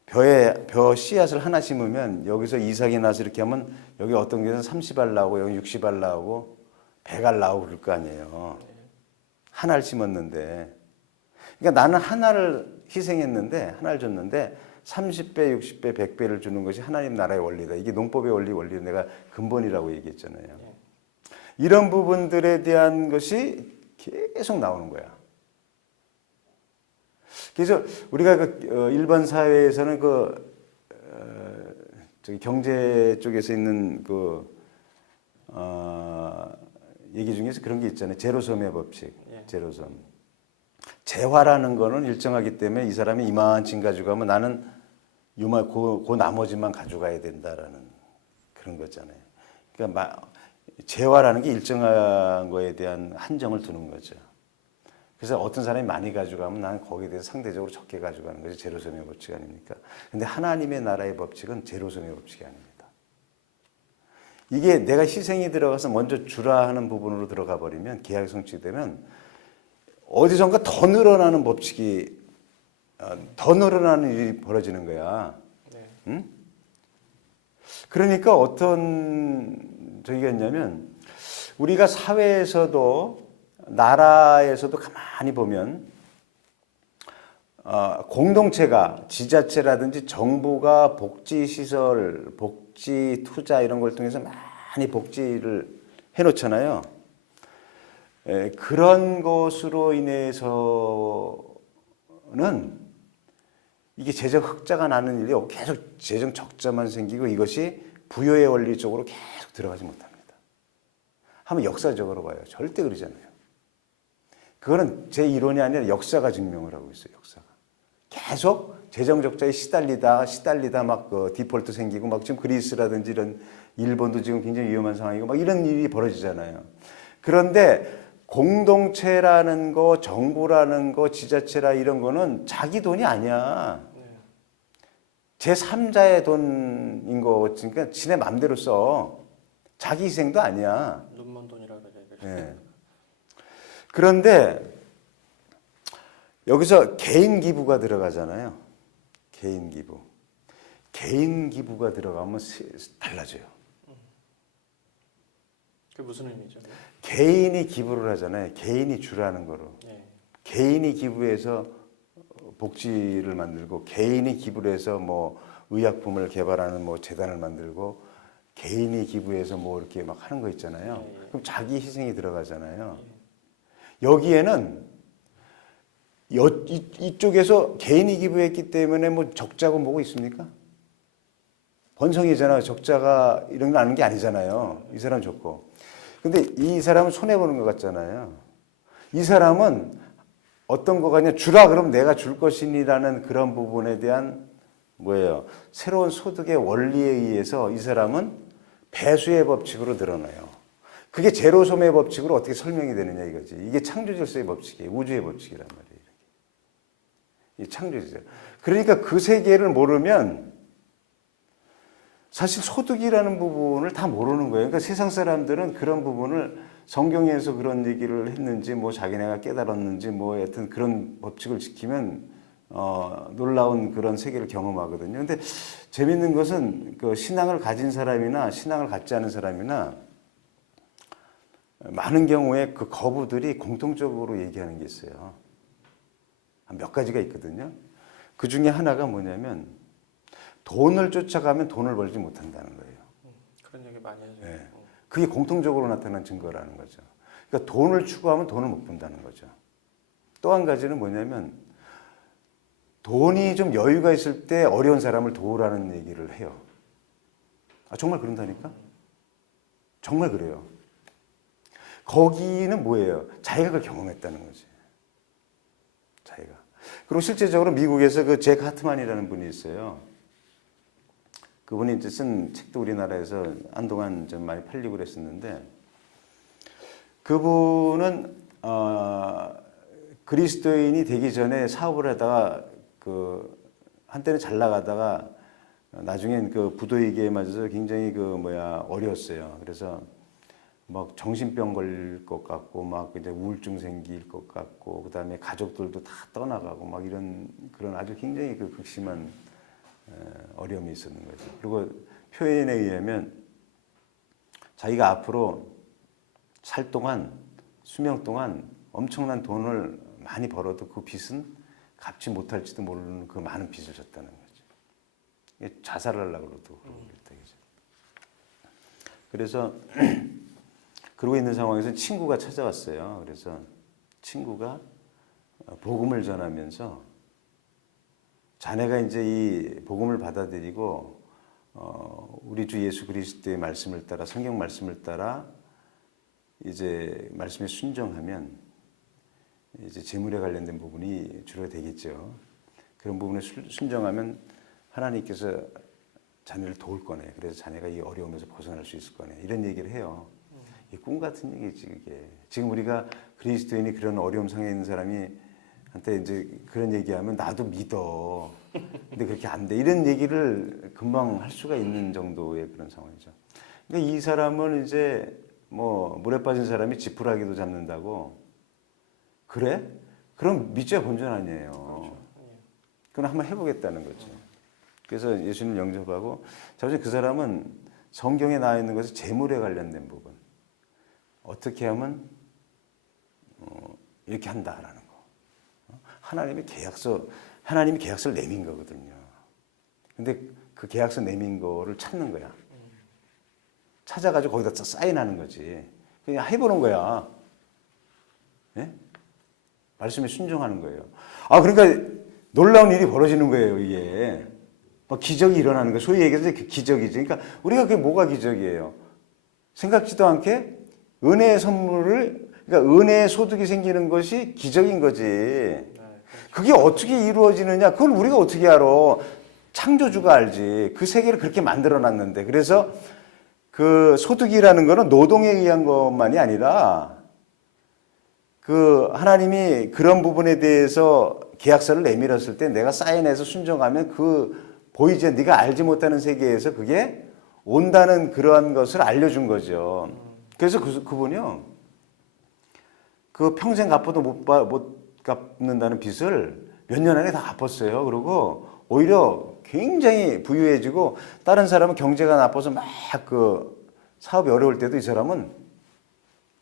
벼 씨앗을 하나 심으면 여기서 이삭이 나서 이렇게 하면 여기 어떤 게는 30알 나오고 여기 60알 나오고 100알 나오고 그럴 거 아니에요. 하나를 심었는데. 그러니까 나는 하나를 희생했는데, 하나를 줬는데 30배, 60배, 100배를 주는 것이 하나님 나라의 원리다. 이게 농법의 원리를 내가 근본이라고 얘기했잖아요. 이런 부분들에 대한 것이 계속 나오는 거야. 그래서 우리가 일반 사회에서는 경제 쪽에서 있는 얘기 중에서 그런 게 있잖아요. 제로섬의 법칙. 제로섬. 재화라는 거는 일정하기 때문에 이 사람이 이만큼 가져가면 나는 그 나머지만 가져가야 된다라는 그런 거잖아요. 그러니까 재화라는 게 일정한 거에 대한 한정을 두는 거죠. 그래서 어떤 사람이 많이 가져가면 나는 거기에 대해서 상대적으로 적게 가져가는 것이 제로섬의 법칙 아닙니까? 근데 하나님의 나라의 법칙은 제로섬의 법칙이 아닙니다. 이게 내가 희생이 들어가서 먼저 주라 하는 부분으로 들어가 버리면, 계약이 성취되면 어디선가 더 늘어나는 법칙이, 더 늘어나는 일이 벌어지는 거야. 응? 그러니까 어떤 저기가 있냐면, 우리가 사회에서도 나라에서도 가만히 보면 공동체가, 지자체라든지 정부가 복지시설, 복지 투자 이런 걸 통해서 많이 복지를 해놓잖아요. 그런 것으로 인해서는 이게 재정 흑자가 나는 일이 없고 계속 재정 적자만 생기고 이것이 부여의 원리 쪽으로 계속 들어가지 못합니다. 한번 역사적으로 봐요. 절대 그러잖아요. 그거는 제 이론이 아니라 역사가 증명을 하고 있어요. 역사가. 계속 재정 적자에 시달리다 막 디폴트 생기고 막 지금 그리스라든지 이런 일본도 지금 굉장히 위험한 상황이고 막 이런 일이 벌어지잖아요. 그런데 공동체라는 거, 정부라는 거, 지자체라 이런 거는 자기 돈이 아니야. 제3자의 돈인 거, 그러니까 지네 맘대로 써. 자기 희생도 아니야. 눈먼 돈이라 그래야 되죠. 네. 그런데 여기서 개인 기부가 들어가잖아요. 개인 기부. 개인 기부가 들어가면 달라져요. 그게 무슨 의미죠? 개인이 기부를 하잖아요. 개인이 주라는 거로. 개인이 기부해서 복지를 만들고, 개인이 기부를 해서 뭐 의약품을 개발하는 뭐 재단을 만들고, 개인이 기부해서 뭐 이렇게 막 하는 거 있잖아요. 그럼 자기 희생이 들어가잖아요. 여기에는 이쪽에서 개인이 기부했기 때문에 뭐 적자고 뭐고 있습니까? 번성이잖아요. 적자가 이런 거 나는 게 아니잖아요. 이 사람 좋고. 근데 이 사람은 손해보는 것 같잖아요. 이 사람은 어떤 거가 아니라 주라 그러면 내가 줄 것이니라는 그런 부분에 대한 뭐예요? 새로운 소득의 원리에 의해서 이 사람은 배수의 법칙으로 늘어나요. 그게 제로섬의 법칙으로 어떻게 설명이 되느냐 이거지. 이게 창조질서의 법칙이에요. 우주의 법칙이란 말이에요. 이 창조질서. 그러니까 그 세계를 모르면 사실 소득이라는 부분을 다 모르는 거예요. 그러니까 세상 사람들은 그런 부분을 성경에서 그런 얘기를 했는지 뭐 자기네가 깨달았는지 뭐 하여튼 그런 법칙을 지키면 놀라운 그런 세계를 경험하거든요. 근데 재밌는 것은 그 신앙을 가진 사람이나 신앙을 갖지 않은 사람이나 많은 경우에 그 거부들이 공통적으로 얘기하는 게 있어요. 한 몇 가지가 있거든요. 그 중에 하나가 뭐냐면 돈을 쫓아가면 돈을 벌지 못한다는 거예요. 그런 얘기 많이 하죠. 네. 그게 공통적으로 나타난 증거라는 거죠. 그러니까 돈을 추구하면 돈을 못 번다는 거죠. 또 한 가지는 뭐냐면 돈이 좀 여유가 있을 때 어려운 사람을 도우라는 얘기를 해요. 아, 정말 그런다니까? 정말 그래요. 거기는 뭐예요? 자기가 그걸 경험했다는 거지. 자기가. 그리고 실제적으로 미국에서 그 잭 하트만이라는 분이 있어요. 그분이 이제 쓴 책도 우리나라에서 한동안 좀 많이 팔리고 그랬었는데, 그분은 그리스도인이 되기 전에 사업을 하다가 그 한때는 잘 나가다가 나중엔 그 부도이기에 맞아서 굉장히 어려웠어요. 그래서 막 정신병 걸릴 것 같고 막 이제 우울증 생길 것 같고 그다음에 가족들도 다 떠나가고 막 이런 그런 아주 굉장히 그 극심한 어려움이 있었는 거죠. 그리고 표현에 의하면 자기가 앞으로 살 동안 수명 동안 엄청난 돈을 많이 벌어도 그 빚은 갚지 못할지도 모르는 그 많은 빚을 졌다는 거죠. 자살을 하려고 그러고 그랬다. 그래서 그러고 있는 상황에서 친구가 찾아왔어요. 그래서 친구가 복음을 전하면서 자네가 이제 이 복음을 받아들이고 우리 주 예수 그리스도의 말씀을 따라 성경 말씀을 따라 이제 말씀에 순종하면 이제 재물에 관련된 부분이 주로 되겠죠. 그런 부분에 순종하면 하나님께서 자네를 도울 거네. 그래서 자네가 이 어려움에서 벗어날 수 있을 거네. 이런 얘기를 해요. 이 꿈 같은 얘기지 그게. 지금 우리가 그리스도인이 그런 어려움 상에 있는 사람이 한테 이제 그런 얘기하면 나도 믿어. 근데 그렇게 안 돼. 이런 얘기를 금방 할 수가 있는 정도의 그런 상황이죠. 그러니까 이 사람은 이제 뭐 물에 빠진 사람이 지푸라기도 잡는다고. 그래? 그럼 믿져야 본전 아니에요. 그렇죠. 그럼 한번 해보겠다는 거죠. 그래서 예수님 영접하고 사실 그 사람은 성경에 나와 있는 것은 재물에 관련된 부분. 어떻게 하면 이렇게 한다라는 거. 하나님이 계약서를 내민 거거든요. 근데 그 계약서 내민 거를 찾는 거야. 찾아가지고 거기다 사인하는 거지. 그냥 해보는 거야. 예? 말씀에 순종하는 거예요. 아, 그러니까 놀라운 일이 벌어지는 거예요, 이게. 막 기적이 일어나는 거예요. 소위 얘기해서 그 기적이지. 그러니까 우리가 그게 뭐가 기적이에요? 생각지도 않게 은혜의 선물을, 그러니까 은혜의 소득이 생기는 것이 기적인 거지. 그게 어떻게 이루어지느냐? 그걸 우리가 어떻게 알아? 창조주가 알지. 그 세계를 그렇게 만들어 놨는데. 그래서 그 소득이라는 거는 노동에 의한 것만이 아니라 그 하나님이 그런 부분에 대해서 계약서를 내밀었을 때 내가 사인해서 순종하면 그 보이지 네가 알지 못하는 세계에서 그게 온다는 그러한 것을 알려준 거죠. 그래서 그분이요. 그 평생 갚아도 못 갚는다는 빚을 몇 년 안에 다 갚았어요. 그리고 오히려 굉장히 부유해지고 다른 사람은 경제가 나빠서 막 그 사업이 어려울 때도 이 사람은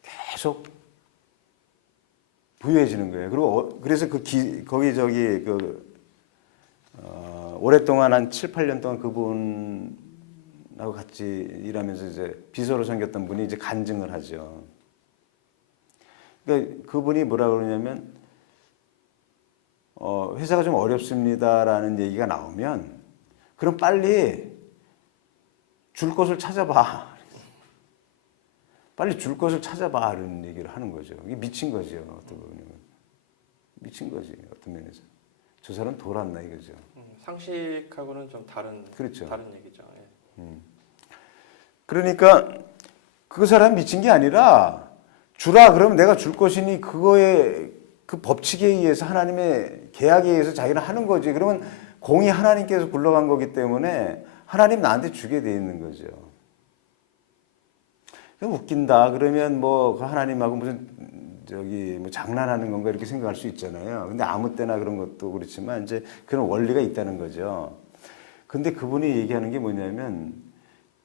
계속 부유해지는 거예요. 그리고 그래서 오랫동안 한 7, 8년 동안 그분하고 같이 일하면서 이제 비서로 섬겼던 분이 이제 간증을 하죠. 그러니까 그분이 뭐라 그러냐면 회사가 좀 어렵습니다라는 얘기가 나오면 그럼 빨리 줄 곳을 찾아봐. 빨리 줄 곳을 찾아봐. 이런 얘기를 하는 거죠. 이게 미친 거죠. 어떻게 보면. 미친 거지 어떤 면에서. 저 사람 돌았나 이거죠. 상식하고는 좀 그렇죠. 다른 얘기죠. 예. 그러니까 그 사람 미친 게 아니라 주라 그러면 내가 줄 것이니 그거에 그 법칙에 의해서 하나님의 계약에 의해서 자기는 하는 거지. 그러면 공이 하나님께서 굴러간 거기 때문에 하나님 나한테 주게 돼 있는 거죠. 웃긴다 그러면 뭐 하나님하고 무슨 뭐 장난하는 건가 이렇게 생각할 수 있잖아요. 근데 아무 때나 그런 것도 그렇지만 이제 그런 원리가 있다는 거죠. 근데 그분이 얘기하는 게 뭐냐면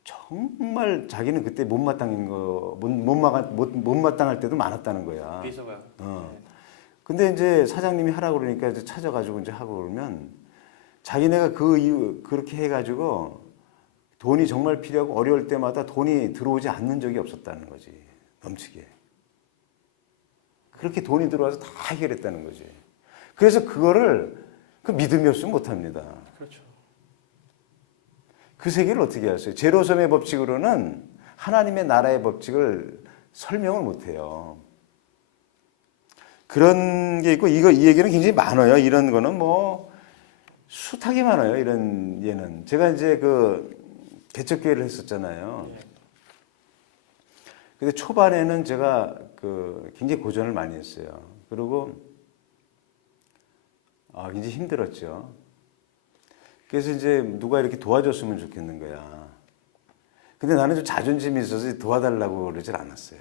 정말 자기는 그때 못마땅할 때도 많았다는 거야. 비서가. 근데 이제 사장님이 하라고 그러니까 이제 찾아가지고 이제 하고 그러면 자기네가 그 이유 그렇게 해가지고 돈이 정말 필요하고 어려울 때마다 돈이 들어오지 않는 적이 없었다는 거지. 넘치게. 그렇게 돈이 들어와서 다 해결했다는 거지. 그래서 그거를 그 믿음이 없으면 못합니다. 그렇죠. 그 세계를 어떻게 하세요? 제로섬의 법칙으로는 하나님의 나라의 법칙을 설명을 못해요. 그런 게 있고 이 얘기는 굉장히 많아요. 이런 거는 뭐 숱하게 많아요. 이런 예는 제가 이제 그 개척교회를 했었잖아요. 근데 초반에는 제가 그 굉장히 고전을 많이 했어요. 그리고 굉장히 힘들었죠. 그래서 이제 누가 이렇게 도와줬으면 좋겠는 거야. 근데 나는 좀 자존심이 있어서 도와달라고 그러질 않았어요.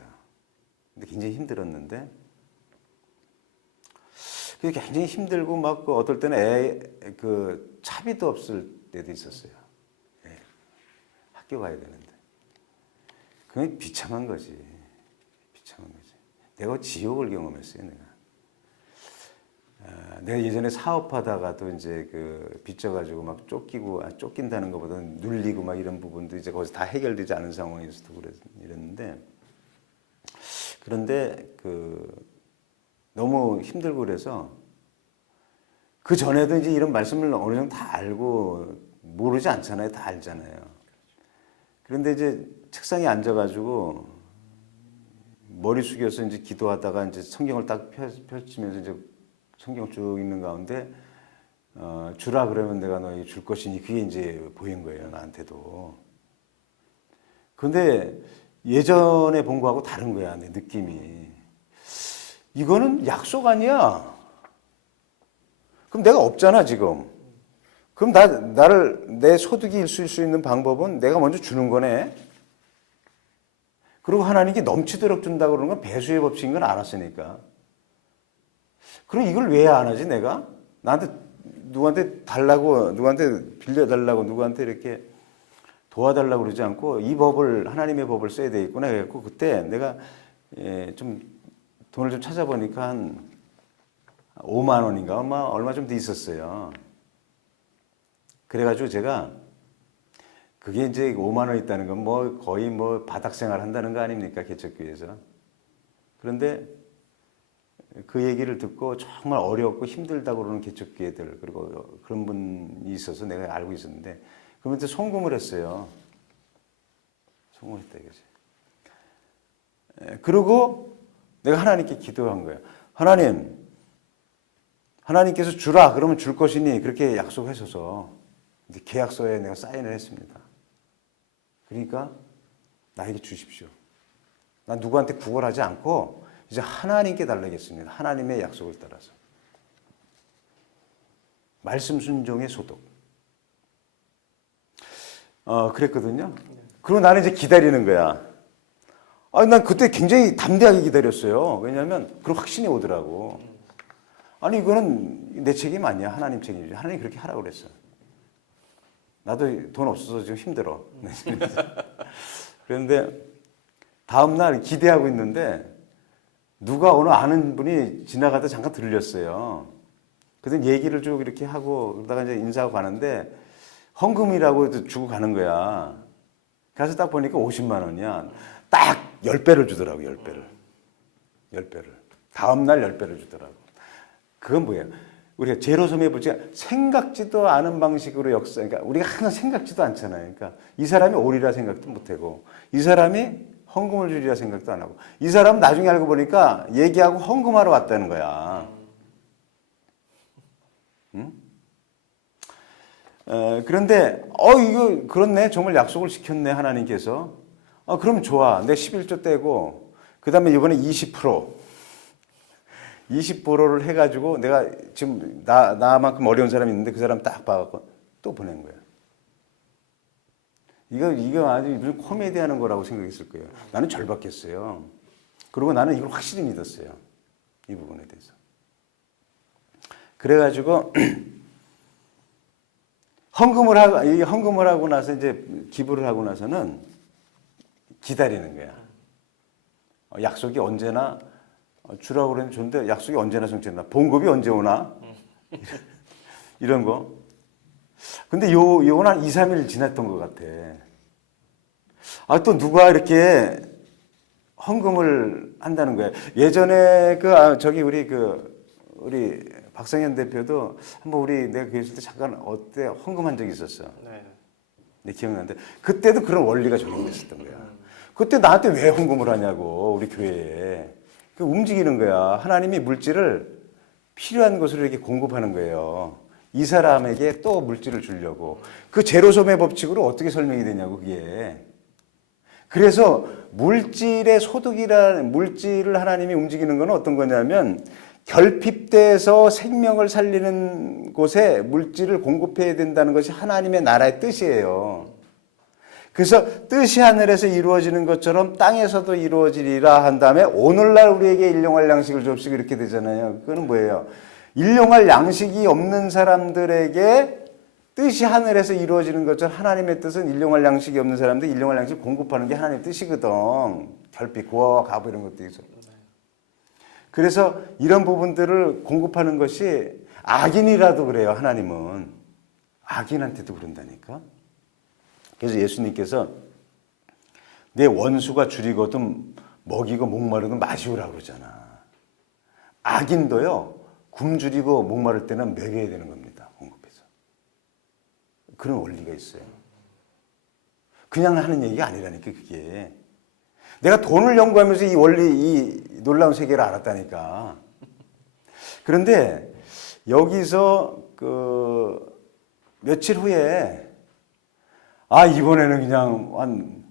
근데 굉장히 힘들었는데 그게 굉장히 힘들고 막 어떨 때는 그 차비도 없을 때도 있었어요. 학교 가야 되는데. 그건 비참한 거지. 비참한 거지. 내가 지옥을 경험했어요, 내가 예전에 사업하다가도 이제 그 빚져가지고 막 쫓긴다는 것보다는 눌리고 막 이런 부분도 이제 거기서 다 해결되지 않은 상황에서도 이랬는데 그런데 너무 힘들고 그래서 그 전에도 이제 이런 말씀을 어느 정도 다 알고 모르지 않잖아요. 다 알잖아요. 그런데 이제 책상에 앉아가지고 머리 숙여서 이제 기도하다가 이제 성경을 딱 펼치면서 이제 성경 쭉 읽는 가운데 주라 그러면 내가 너에게 줄 것이니 그게 이제 보인 거예요. 나한테도. 근데 예전에 본 거하고 다른 거야. 내 느낌이. 이거는 약속 아니야. 그럼 내가 없잖아 지금. 그럼 내 소득이 있을 수 있는 방법은 내가 먼저 주는 거네. 그리고 하나님께 넘치도록 준다고 그러는 건 배수의 법칙인 건 알았으니까. 그럼 이걸 왜 안 하지 내가? 누구한테 달라고, 누구한테 빌려달라고, 누구한테 이렇게 도와달라고 그러지 않고 이 법을, 하나님의 법을 써야 되겠구나 해갖고 그때 내가 좀 돈을 좀 찾아보니까 한 5만 원인가 얼마 좀 돼 있었어요. 그래가지고 제가 그게 이제 5만 원 있다는 건 뭐 거의 뭐 바닥 생활 한다는 거 아닙니까? 개척교회에서. 그런데 그 얘기를 듣고 정말 어렵고 힘들다고 그러는 개척교회들 그리고 그런 분이 있어서 내가 알고 있었는데 그분한테 송금을 했어요. 송금을 했다 이거지. 그리고 내가 하나님께 기도한 거예요. 하나님께서 주라 그러면 줄 것이니 그렇게 약속하셔서 계약서에 내가 사인을 했습니다. 그러니까 나에게 주십시오. 난 누구한테 구걸하지 않고 이제 하나님께 달라겠습니다. 하나님의 약속을 따라서. 말씀 순종의 소득. 그랬거든요. 그리고 나는 이제 기다리는 거야. 난 그때 굉장히 담대하게 기다렸어요. 왜냐하면 그런 확신이 오더라고. 아니 이거는 내 책임 아니야. 하나님 책임이지. 하나님 그렇게 하라고 그랬어. 나도 돈 없어서 지금 힘들어. 그런데 다음날 기대하고 있는데 누가 오늘 아는 분이 지나가다 잠깐 들렸어요. 그래서 얘기를 쭉 이렇게 하고 그러다가 이제 인사하고 가는데 헌금이라고 주고 가는 거야. 가서 딱 보니까 50만 원이야. 딱 10배를 주더라고, 10배를. 10배를. 다음날 10배를 주더라고. 그건 뭐예요? 우리가 제로섬의 법칙, 생각지도 않은 방식으로 그러니까 우리가 항상 생각지도 않잖아요. 그러니까 이 사람이 오리라 생각도 못하고, 이 사람이 헌금을 주리라 생각도 안 하고, 이 사람은 나중에 알고 보니까 얘기하고 헌금하러 왔다는 거야. 그런데 이거 그렇네. 정말 약속을 지켰네 하나님께서. 그럼 좋아. 내가 11조 떼고 그다음에 이번에 20%를 해가지고 내가 지금 나만큼 어려운 사람이 있는데 그 사람 딱 봐갖고 또 보낸 거야. 이거 아주 무슨 코미디 하는 거라고 생각했을 거예요. 나는 절박했어요. 그리고 나는 이걸 확실히 믿었어요. 이 부분에 대해서. 그래가지고 헌금을 하고 나서 이제 기부를 하고 나서는 기다리는 거야. 약속이 언제나 주라고 그랬는데 줬는데 약속이 언제나 성취되나? 봉급이 언제 오나? 이런 거. 근데 요건 한 2, 3일 지났던 것 같아. 또 누가 이렇게 헌금을 한다는 거야. 예전에 우리 박성현 대표도 한번 내가 그 있을 때 잠깐 헌금한 적이 있었어. 네. 내 기억나는데 그때도 그런 원리가 적용됐었던 거야. 그때 나한테 왜 헌금을 하냐고 우리 교회에. 움직이는 거야. 하나님이 물질을 필요한 곳으로 이렇게 공급하는 거예요. 이 사람에게 또 물질을 주려고. 그 제로섬의 법칙으로 어떻게 설명이 되냐고 그게. 그래서 물질의 물질을 하나님이 움직이는 건 어떤 거냐면 결핍돼서 생명을 살리는 곳에 물질을 공급해야 된다는 것이 하나님의 나라의 뜻이에요. 그래서 뜻이 하늘에서 이루어지는 것처럼 땅에서도 이루어지리라 한 다음에 오늘날 우리에게 일용할 양식을 줍시고 이렇게 되잖아요. 그거는 뭐예요? 일용할 양식이 없는 사람들에게 뜻이 하늘에서 이루어지는 것처럼 하나님의 뜻은 일용할 양식이 없는 사람들 일용할 양식을 공급하는 게 하나님의 뜻이거든. 결핍, 고아와 가부 이런 것도 있어. 그래서 이런 부분들을 공급하는 것이 악인이라도 그래요. 하나님은. 악인한테도 그런다니까. 그래서 예수님께서 내 원수가 줄이거든 먹이고 목마르든 마시오라고 그러잖아. 악인도요. 굶주리고 목마를 때는 먹여야 되는 겁니다. 공급해서. 그런 원리가 있어요. 그냥 하는 얘기가 아니라니까 그게. 내가 돈을 연구하면서 이 놀라운 세계를 알았다니까. 그런데 여기서 며칠 후에 이번에는 그냥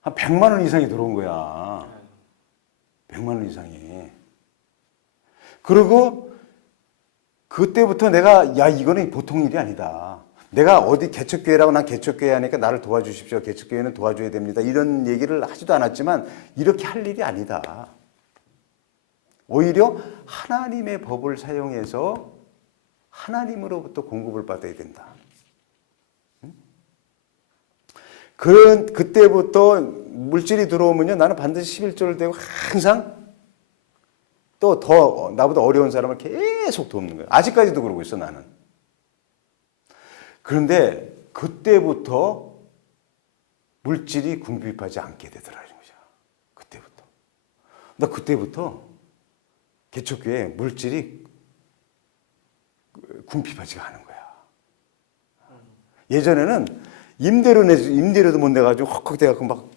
한 100만 원 이상이 들어온 거야. 100만 원 이상이. 그리고 그때부터 내가 이거는 보통 일이 아니다. 내가 어디 개척교회라고 난 개척교회 하니까 나를 도와주십시오. 개척교회는 도와줘야 됩니다. 이런 얘기를 하지도 않았지만 이렇게 할 일이 아니다. 오히려 하나님의 법을 사용해서 하나님으로부터 공급을 받아야 된다. 그때부터 물질이 들어오면요. 나는 반드시 11조를 대고 항상 또 더 나보다 어려운 사람을 계속 돕는 거예요. 아직까지도 그러고 있어 나는. 그런데 그때부터 물질이 궁핍하지 않게 되더라는 거죠. 나 그때부터 개척교회 물질이 궁핍하지가 않은 거야. 예전에는 임대료도 못 내가지고 헉헉 대갖고 막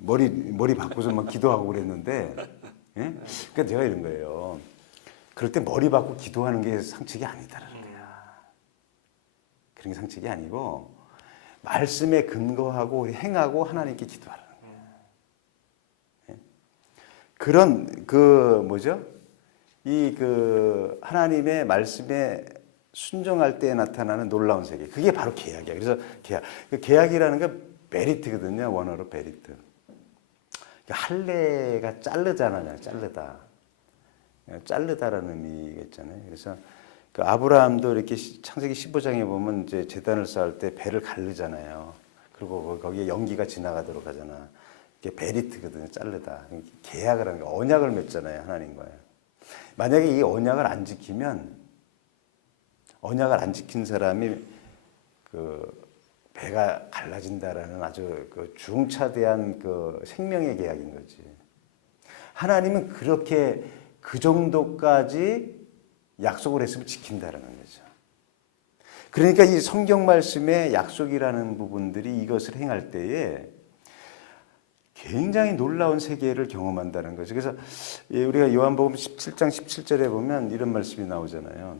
머리 박고서 막 기도하고 그랬는데, 예? 그러니까 제가 이런 거예요. 그럴 때 머리 박고 기도하는 게 상책이 아니다라는 거야. 그런 게 상책이 아니고 말씀에 근거하고 행하고 하나님께 기도하라는 거야. 예? 그런 하나님의 말씀에 순종할 때 나타나는 놀라운 세계. 그게 바로 계약이야. 그래서 계약이라는 게 베리트거든요. 원어로 베리트. 할례가 자르잖아요. 자르다. 자르다라는 의미가 있잖아요. 그래서 아브라함도 이렇게 창세기 15장에 보면 이제 제단을 쌓을 때 배를 가르잖아요. 그리고 거기에 연기가 지나가도록 하잖아. 이게 베리트거든요. 자르다. 계약을 하는 거. 언약을 맺잖아요. 하나님과요. 만약에 이 언약을 안 지킨 사람이 배가 갈라진다라는 아주 중차대한 생명의 계약인 거지. 하나님은 그렇게 그 정도까지 약속을 했으면 지킨다라는 거죠. 그러니까 이 성경 말씀의 약속이라는 부분들이 이것을 행할 때에 굉장히 놀라운 세계를 경험한다는 거죠. 그래서 우리가 요한복음 17장 17절에 보면 이런 말씀이 나오잖아요.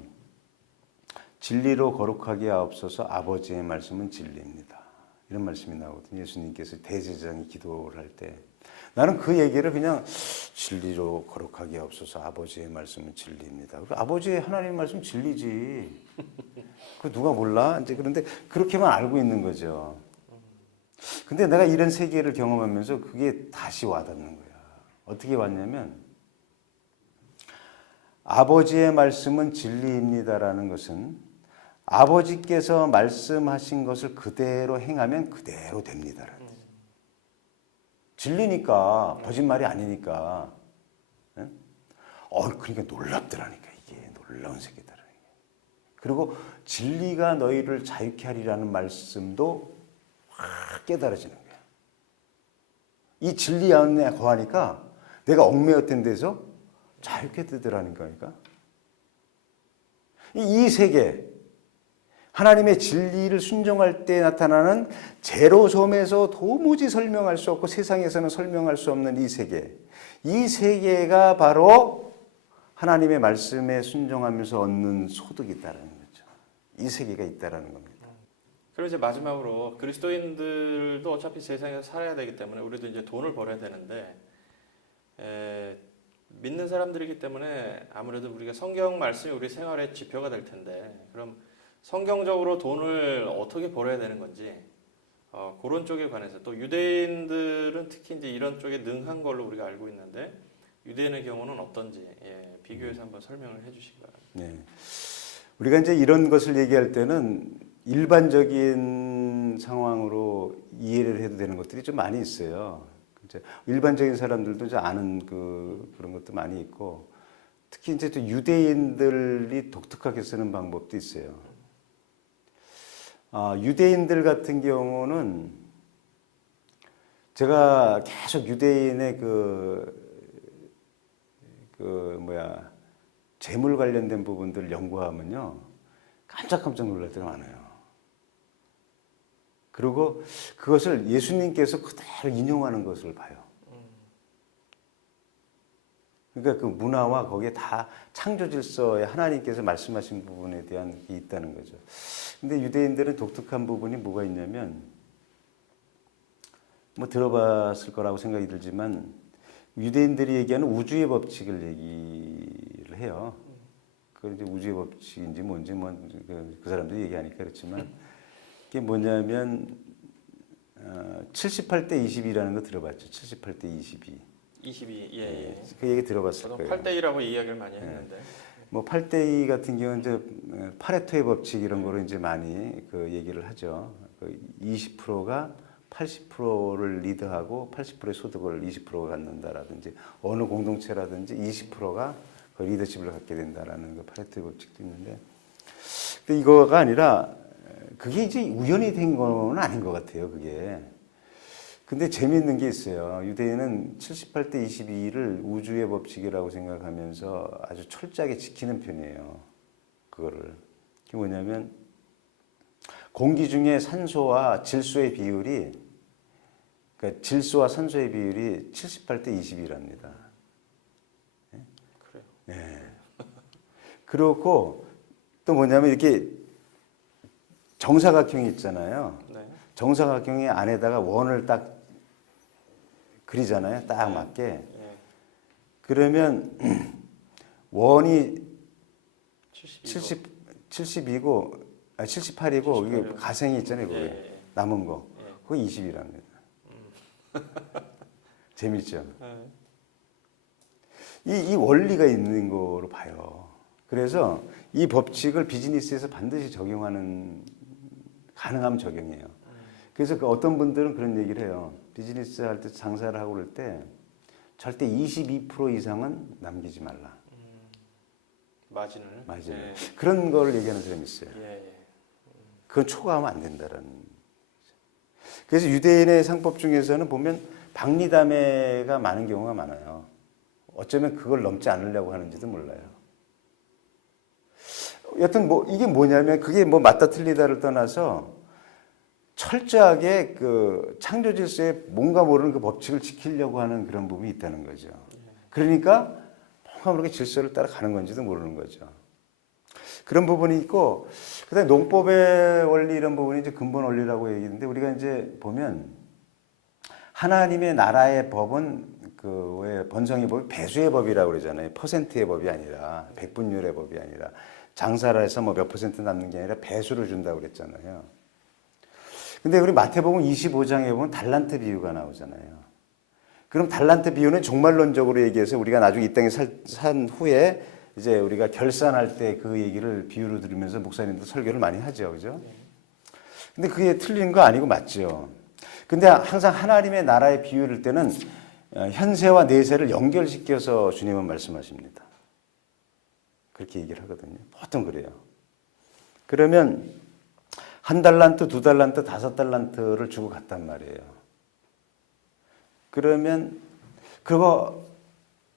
진리로 거룩하게 하옵소서 아버지의 말씀은 진리입니다. 이런 말씀이 나오거든요. 예수님께서 대제사장이 기도를 할 때 나는 그 얘기를 그냥 진리로 거룩하게 하옵소서 아버지의 말씀은 진리입니다. 아버지의 하나님의 말씀 진리지. 그 누가 몰라? 이제 그런데 그렇게만 알고 있는 거죠. 근데 내가 이런 세계를 경험하면서 그게 다시 와닿는 거야. 어떻게 왔냐면 아버지의 말씀은 진리입니다라는 것은 아버지께서 말씀하신 것을 그대로 행하면 그대로 됩니다라는 뜻이에요. 진리니까 거짓말이 아니니까. 예? 그러니까 놀랍더라니까 이게 놀라운 세계더라. 그리고 진리가 너희를 자유케 하리라는 말씀도 확 깨달아지는 거야. 이 진리 안에 거하니까 내가 얽매였던 데서 자유케 되더라는 거니까. 이 세계 하나님의 진리를 순종할 때 나타나는 제로섬에서 도무지 설명할 수 없고 세상에서는 설명할 수 없는 이 세계. 이 세계가 바로 하나님의 말씀에 순종하면서 얻는 소득이 있다는 거죠. 이 세계가 있다는 겁니다. 그리고 이제 마지막으로 그리스도인들도 어차피 세상에서 살아야 되기 때문에 우리도 이제 돈을 벌어야 되는데 믿는 사람들이기 때문에 아무래도 우리가 성경 말씀이 우리 생활의 지표가 될 텐데 그럼 성경적으로 돈을 어떻게 벌어야 되는 건지 그런 쪽에 관해서 또 유대인들은 특히 이제 이런 쪽에 능한 걸로 우리가 알고 있는데 유대인의 경우는 어떤지 비교해서 한번 설명을 해주시기 바랍니다. 네. 우리가 이제 이런 것을 얘기할 때는 일반적인 상황으로 이해를 해도 되는 것들이 좀 많이 있어요. 이제 일반적인 사람들도 이제 아는 그런 것도 많이 있고 특히 이제 또 유대인들이 독특하게 쓰는 방법도 있어요. 유대인들 같은 경우는 제가 계속 유대인의 재물 관련된 부분들 연구하면요 깜짝깜짝 놀랄 때가 많아요. 그리고 그것을 예수님께서 그대로 인용하는 것을 봐요. 그러니까 그 문화와 거기에 다 창조 질서에 하나님께서 말씀하신 부분에 대한 게 있다는 거죠. 근데 유대인들은 독특한 부분이 뭐가 있냐면 뭐 들어봤을 거라고 생각이 들지만 유대인들이 얘기하는 우주의 법칙을 얘기를 해요. 그건 이제 우주의 법칙인지 뭔지 그 사람들이 얘기하니까 그렇지만 그게 뭐냐면 78대 22라는 거 들어봤죠. 78대 22. 22, 예. 그 얘기 들어봤을 저도 거예요. 8대 2라고 이야기를 많이 했는데. 뭐 8대 2 같은 경우는 이제 파레토의 법칙 이런 거로 이제 많이 그 얘기를 하죠. 20%가 80%를 리드하고 80%의 소득을 20%가 갖는다라든지 어느 공동체라든지 20%가 그 리더십을 갖게 된다라는 그 파레토의 법칙도 있는데, 근데 이거가 아니라 그게 이제 우연히 된 건 아닌 것 같아요. 그게. 근데 재미있는 게 있어요. 유대인은 78대 22를 우주의 법칙이라고 생각하면서 아주 철저하게 지키는 편이에요. 그거를. 그게 뭐냐면 공기 중에 산소와 질소의 비율이 그러니까 질소와 산소의 비율이 78대 20이랍니다. 그래요. 네. 그렇고 또 뭐냐면 이렇게 정사각형이 있잖아요. 네. 정사각형의 안에다가 원을 딱 그리잖아요. 딱 맞게. 예. 그러면 원이 72고 78이고 이게 78이요. 가생이 있잖아요. 거기 예. 남은 거. 예. 그거 20이랍니다. 재밌죠? 이 원리가 있는 거로 봐요. 그래서 이 법칙을 비즈니스에서 반드시 적용하는 가능하면 적용해요. 그래서 그 어떤 분들은 그런 얘기를 해요. 비즈니스 할 때 장사를 하고 그럴 때 절대 22% 이상은 남기지 말라. 마진을. 마진을. 예. 그런 걸 얘기하는 사람이 있어요. 예. 그건 초과하면 안 된다라는. 그래서 유대인의 상법 중에서는 보면 박리담회가 많은 경우가 많아요. 어쩌면 그걸 넘지 않으려고 하는지도 몰라요. 여튼 뭐 이게 뭐냐면 그게 뭐 맞다 틀리다를 떠나서 철저하게 그 창조 질서에 뭔가 모르는 그 법칙을 지키려고 하는 그런 부분이 있다는 거죠. 그러니까 뭔가 모르게 질서를 따라가는 건지도 모르는 거죠. 그런 부분이 있고, 그다음에 농법의 원리 이런 부분이 이제 근본 원리라고 얘기하는데 우리가 이제 보면 하나님의 나라의 법은 그 왜 번성의 법이 배수의 법이라고 그러잖아요. 퍼센트의 법이 아니라 백분율의 법이 아니라 장사를 해서 뭐 몇 퍼센트 남는 게 아니라 배수를 준다고 그랬잖아요. 근데 우리 마태복음 25장에 보면 달란트 비유가 나오잖아요. 그럼 달란트 비유는 종말론적으로 얘기해서 우리가 나중에 이 땅에 산 후에 이제 우리가 결산할 때 그 얘기를 비유로 들으면서 목사님도 설교를 많이 하죠. 그죠? 근데 그게 틀린 거 아니고 맞죠. 근데 항상 하나님의 나라의 비유를 때는 현세와 내세를 연결시켜서 주님은 말씀하십니다. 그렇게 얘기를 하거든요. 보통 그래요. 그러면 1달란트, 2달란트, 5달란트를 주고 갔단 말이에요. 그러면 그거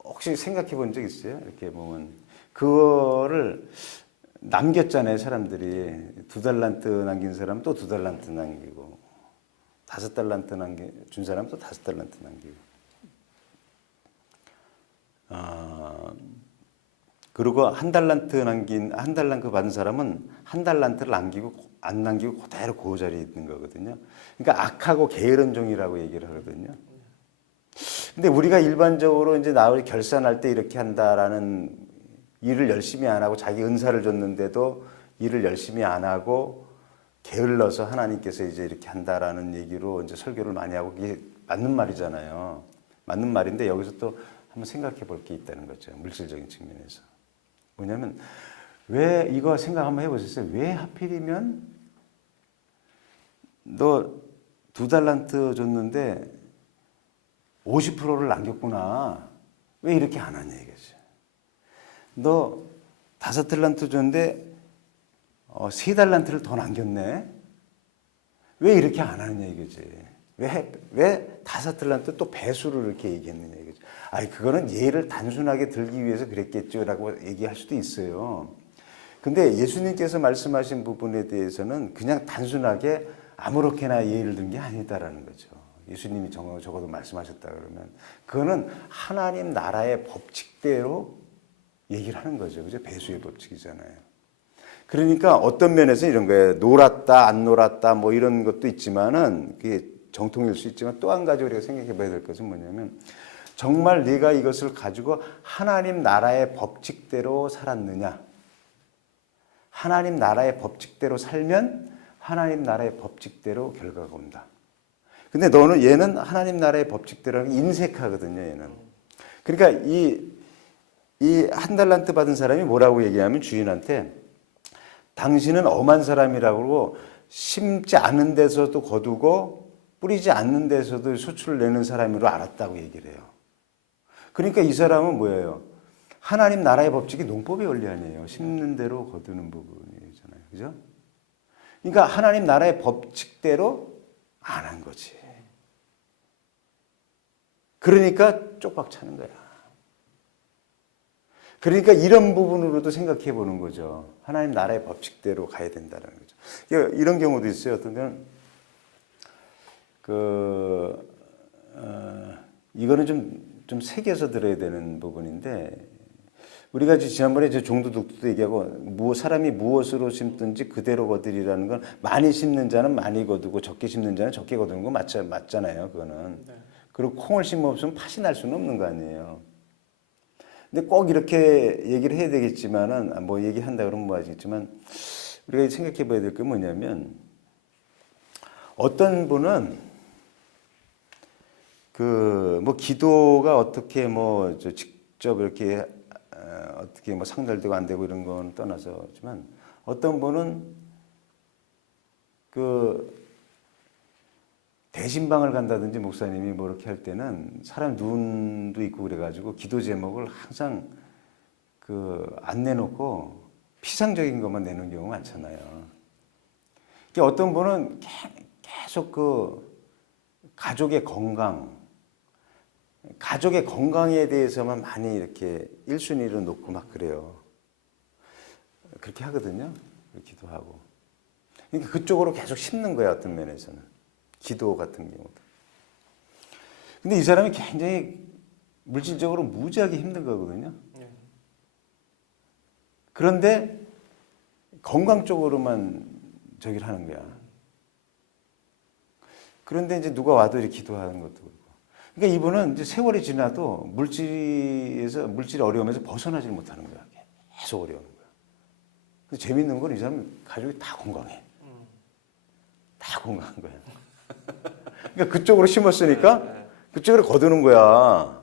혹시 생각해 본 적 있어요? 이렇게 보면 그거를 남겼잖아요, 사람들이. 2달란트 남긴 사람 또 2달란트 남기고 5달란트 준 사람 또 5달란트 남기고. 그리고 1달란트 받은 사람은 1달란트를 안 남기고 그대로 그 자리에 있는 거거든요. 그러니까 악하고 게으른 종이라고 얘기를 하거든요. 근데 우리가 일반적으로 이제 나를 결산할 때 이렇게 한다라는 일을 열심히 안 하고 자기 은사를 줬는데도 일을 열심히 안 하고 게을러서 하나님께서 이제 이렇게 한다라는 얘기로 이제 설교를 많이 하고 이게 맞는 말이잖아요. 맞는 말인데 여기서 또 한번 생각해 볼 게 있다는 거죠. 물질적인 측면에서. 뭐냐면 왜 이거 생각 한번 해보셨어요? 왜 하필이면 너 2달란트 줬는데 50%를 남겼구나. 왜 이렇게 안 하냐 이거죠. 너 5달란트 줬는데 3달란트를 더 남겼네. 왜 이렇게 안 하느냐 이거지. 왜 5달란트 또 배수를 이렇게 얘기했느냐 이거죠. 아니 그거는 예를 단순하게 들기 위해서 그랬겠죠라고 얘기할 수도 있어요. 근데 예수님께서 말씀하신 부분에 대해서는 그냥 단순하게 아무렇게나 예를 든 게 아니다라는 거죠. 예수님이 적어도 말씀하셨다 그러면 그거는 하나님 나라의 법칙대로 얘기를 하는 거죠. 그죠? 배수의 법칙이잖아요. 그러니까 어떤 면에서 이런 거예요. 놀았다, 안 놀았다, 뭐 이런 것도 있지만은 그게 정통일 수 있지만 또 한 가지 우리가 생각해 봐야 될 것은 뭐냐면 정말 네가 이것을 가지고 하나님 나라의 법칙대로 살았느냐. 하나님 나라의 법칙대로 살면 하나님 나라의 법칙대로 결과가 온다. 근데 얘는 하나님 나라의 법칙대로 인색하거든요, 얘는. 그러니까 이 1달란트 받은 사람이 뭐라고 얘기하면 주인한테 당신은 엄한 사람이라고 그러고 심지 않는 데서도 거두고 뿌리지 않는 데서도 소출을 내는 사람으로 알았다고 얘기를 해요. 그러니까 이 사람은 뭐예요? 하나님 나라의 법칙이 농법의 원리 아니에요. 심는 대로 거두는 부분이잖아요. 그죠? 그러니까 하나님 나라의 법칙대로 안 한 거지. 그러니까 쪽박 차는 거야. 그러니까 이런 부분으로도 생각해 보는 거죠. 하나님 나라의 법칙대로 가야 된다는 거죠. 이런 경우도 있어요. 어떤 경우는 이거는 좀 새겨서 들어야 되는 부분인데 우리가 지난번에 종도독도 얘기하고 사람이 무엇으로 심든지 그대로 거두리라는 건 많이 심는 자는 많이 거두고 적게 심는 자는 적게 거두는 거 맞잖아요. 그거는. 네. 그리고 콩을 심으면 팥이 날 수는 없는 거 아니에요. 근데 꼭 이렇게 얘기를 해야 되겠지만은 뭐 얘기한다 그러면 뭐 하겠지만 우리가 생각해 봐야 될 게 뭐냐면 어떤 분은 뭐 기도가 어떻게 뭐 직접 이렇게 어떻게 뭐 상달되고 안 되고 이런 건 떠나서지만 어떤 분은 대신방을 간다든지 목사님이 뭐 이렇게 할 때는 사람 눈도 있고 그래가지고 기도 제목을 항상 안 내놓고 피상적인 것만 내는 경우가 많잖아요. 그러니까 어떤 분은 계속 가족의 건강에 대해서만 많이 이렇게 1순위로 놓고 막 그래요. 그렇게 하거든요. 기도하고. 그러니까 그쪽으로 계속 심는 거야, 어떤 면에서는. 기도 같은 경우도. 근데 이 사람이 굉장히 물질적으로 무지하게 힘든 거거든요. 그런데 건강 쪽으로만 저기를 하는 거야. 그런데 이제 누가 와도 이렇게 기도하는 것도 그렇고. 그러니까 이분은 이제 세월이 지나도 물질의 어려움에서 벗어나지 못하는 거야. 계속 어려운 거야. 근데 재밌는 건 이 사람 가족이 다 건강해. 다 건강한 거야. 그러니까 그쪽으로 심었으니까 그쪽으로 거두는 거야.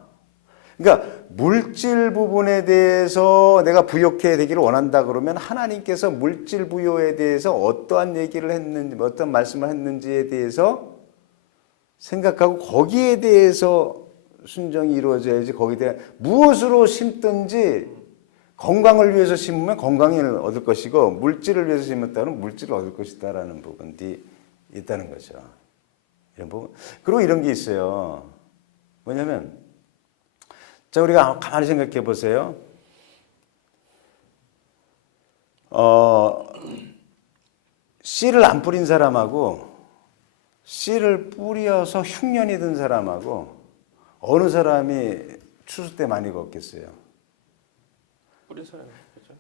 그러니까 물질 부분에 대해서 내가 부욕해야 되기를 원한다 그러면 하나님께서 물질 부여에 대해서 어떠한 얘기를 했는지, 어떤 말씀을 했는지에 대해서 생각하고 거기에 대해서 순종이 이루어져야지. 거기에 대해 무엇으로 심든지 건강을 위해서 심으면 건강을 얻을 것이고 물질을 위해서 심었다면 물질을 얻을 것이다라는 부분이 있다는 거죠. 이런 부분. 그리고 이런 게 있어요. 뭐냐면 자, 우리가 가만히 생각해 보세요. 씨를 안 뿌린 사람하고 씨를 뿌려서 흉년이 든 사람하고 어느 사람이 추수 때 많이 걷겠어요? 뿌린 사람이 그죠?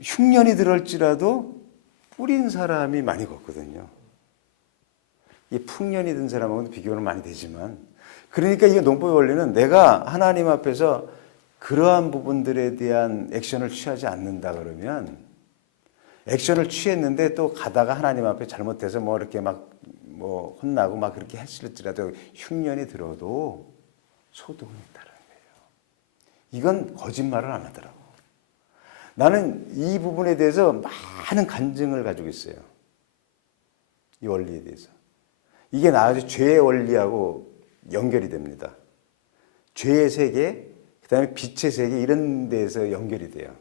흉년이 들을지라도 뿌린 사람이 많이 걷거든요. 이 풍년이 든 사람하고는 비교는 많이 되지만, 그러니까 이게 농법의 원리는 내가 하나님 앞에서 그러한 부분들에 대한 액션을 취하지 않는다 그러면, 액션을 취했는데 또 가다가 하나님 앞에 잘못해서 뭐 이렇게 막 뭐 혼나고 막 그렇게 했을지라도 흉년이 들어도 소득은 있다는 거예요. 이건 거짓말을 안 하더라고. 나는 이 부분에 대해서 많은 간증을 가지고 있어요. 이 원리에 대해서. 이게 나아지 죄의 원리하고 연결이 됩니다. 죄의 세계, 그 다음에 빛의 세계, 이런 데에서 연결이 돼요.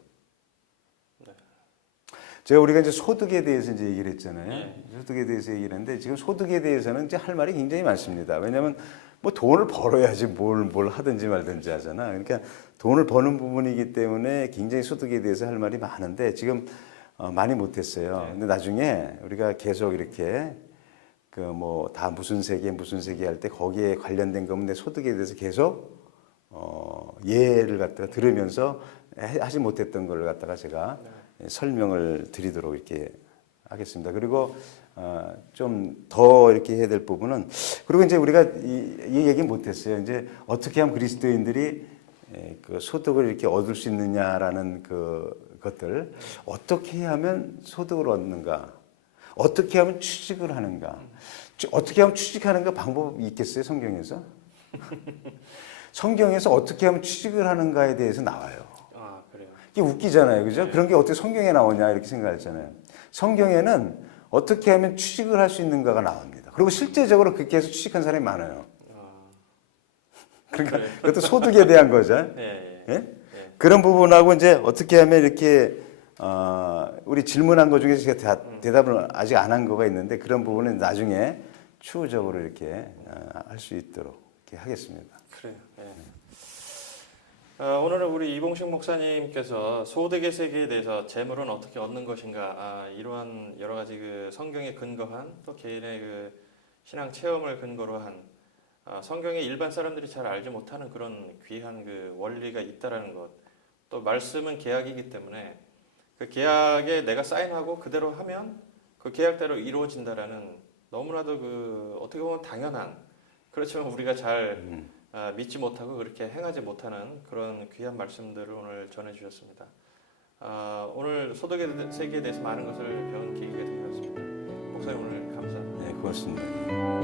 제가 우리가 이제 소득에 대해서 이제 얘기를 했잖아요. 네. 소득에 대해서 얘기를 했는데 지금 소득에 대해서는 이제 할 말이 굉장히 많습니다. 왜냐하면 뭐 돈을 벌어야지 뭘 하든지 말든지 하잖아. 그러니까 돈을 버는 부분이기 때문에 굉장히 소득에 대해서 할 말이 많은데 지금 많이 못했어요. 네. 근데 나중에 우리가 계속 이렇게 그 뭐 다 무슨 세계 할 때 거기에 관련된 건데 소득에 대해서 계속 예를 갖다가 들으면서 하지 못했던 걸 갖다가 제가 설명을 드리도록 이렇게 하겠습니다. 그리고 좀 더 이렇게 해야 될 부분은, 그리고 이제 우리가 이 얘기 못했어요. 이제 어떻게 하면 그리스도인들이 그 소득을 이렇게 얻을 수 있느냐라는 것들, 어떻게 하면 소득을 얻는가, 어떻게 하면 취직을 하는가, 어떻게 하면 취직하는가 방법이 있겠어요, 성경에서? 성경에서 어떻게 하면 취직을 하는가에 대해서 나와요. 아, 그래요. 이게 웃기잖아요, 그죠? 네. 그런 게 어떻게 성경에 나오냐 이렇게 생각했잖아요. 성경에는 어떻게 하면 취직을 할 수 있는가가 나옵니다. 그리고 실제적으로 그렇게 해서 취직한 사람이 많아요. 그러니까 그래요. 그것도 소득에 대한 거죠. 예, 예. 예? 예. 그런 부분하고 이제 어떻게 하면 이렇게 우리 질문한 것 중에서 제가 대답을 아직 안 한 거가 있는데 그런 부분은 나중에 추후적으로 이렇게 할 수 있도록 이렇게 하겠습니다. 그래요. 예. 오늘은 우리 이봉식 목사님께서 소득의 세계에 대해서 재물은 어떻게 얻는 것인가, 이러한 여러 가지 그 성경에 근거한 또 개인의 그 신앙 체험을 근거로 한 성경에 일반 사람들이 잘 알지 못하는 그런 귀한 그 원리가 있다라는 것. 또 말씀은 계약이기 때문에 그 계약에 내가 사인하고 그대로 하면 그 계약대로 이루어진다라는 너무나도 그 어떻게 보면 당연한, 그렇지만 우리가 잘 믿지 못하고 그렇게 행하지 못하는 그런 귀한 말씀들을 오늘 전해주셨습니다. 오늘 소득의 세계에 대해서 많은 것을 배운 계기가 된 것 같습니다. 목사님 오늘 감사합니다. 네, 고맙습니다.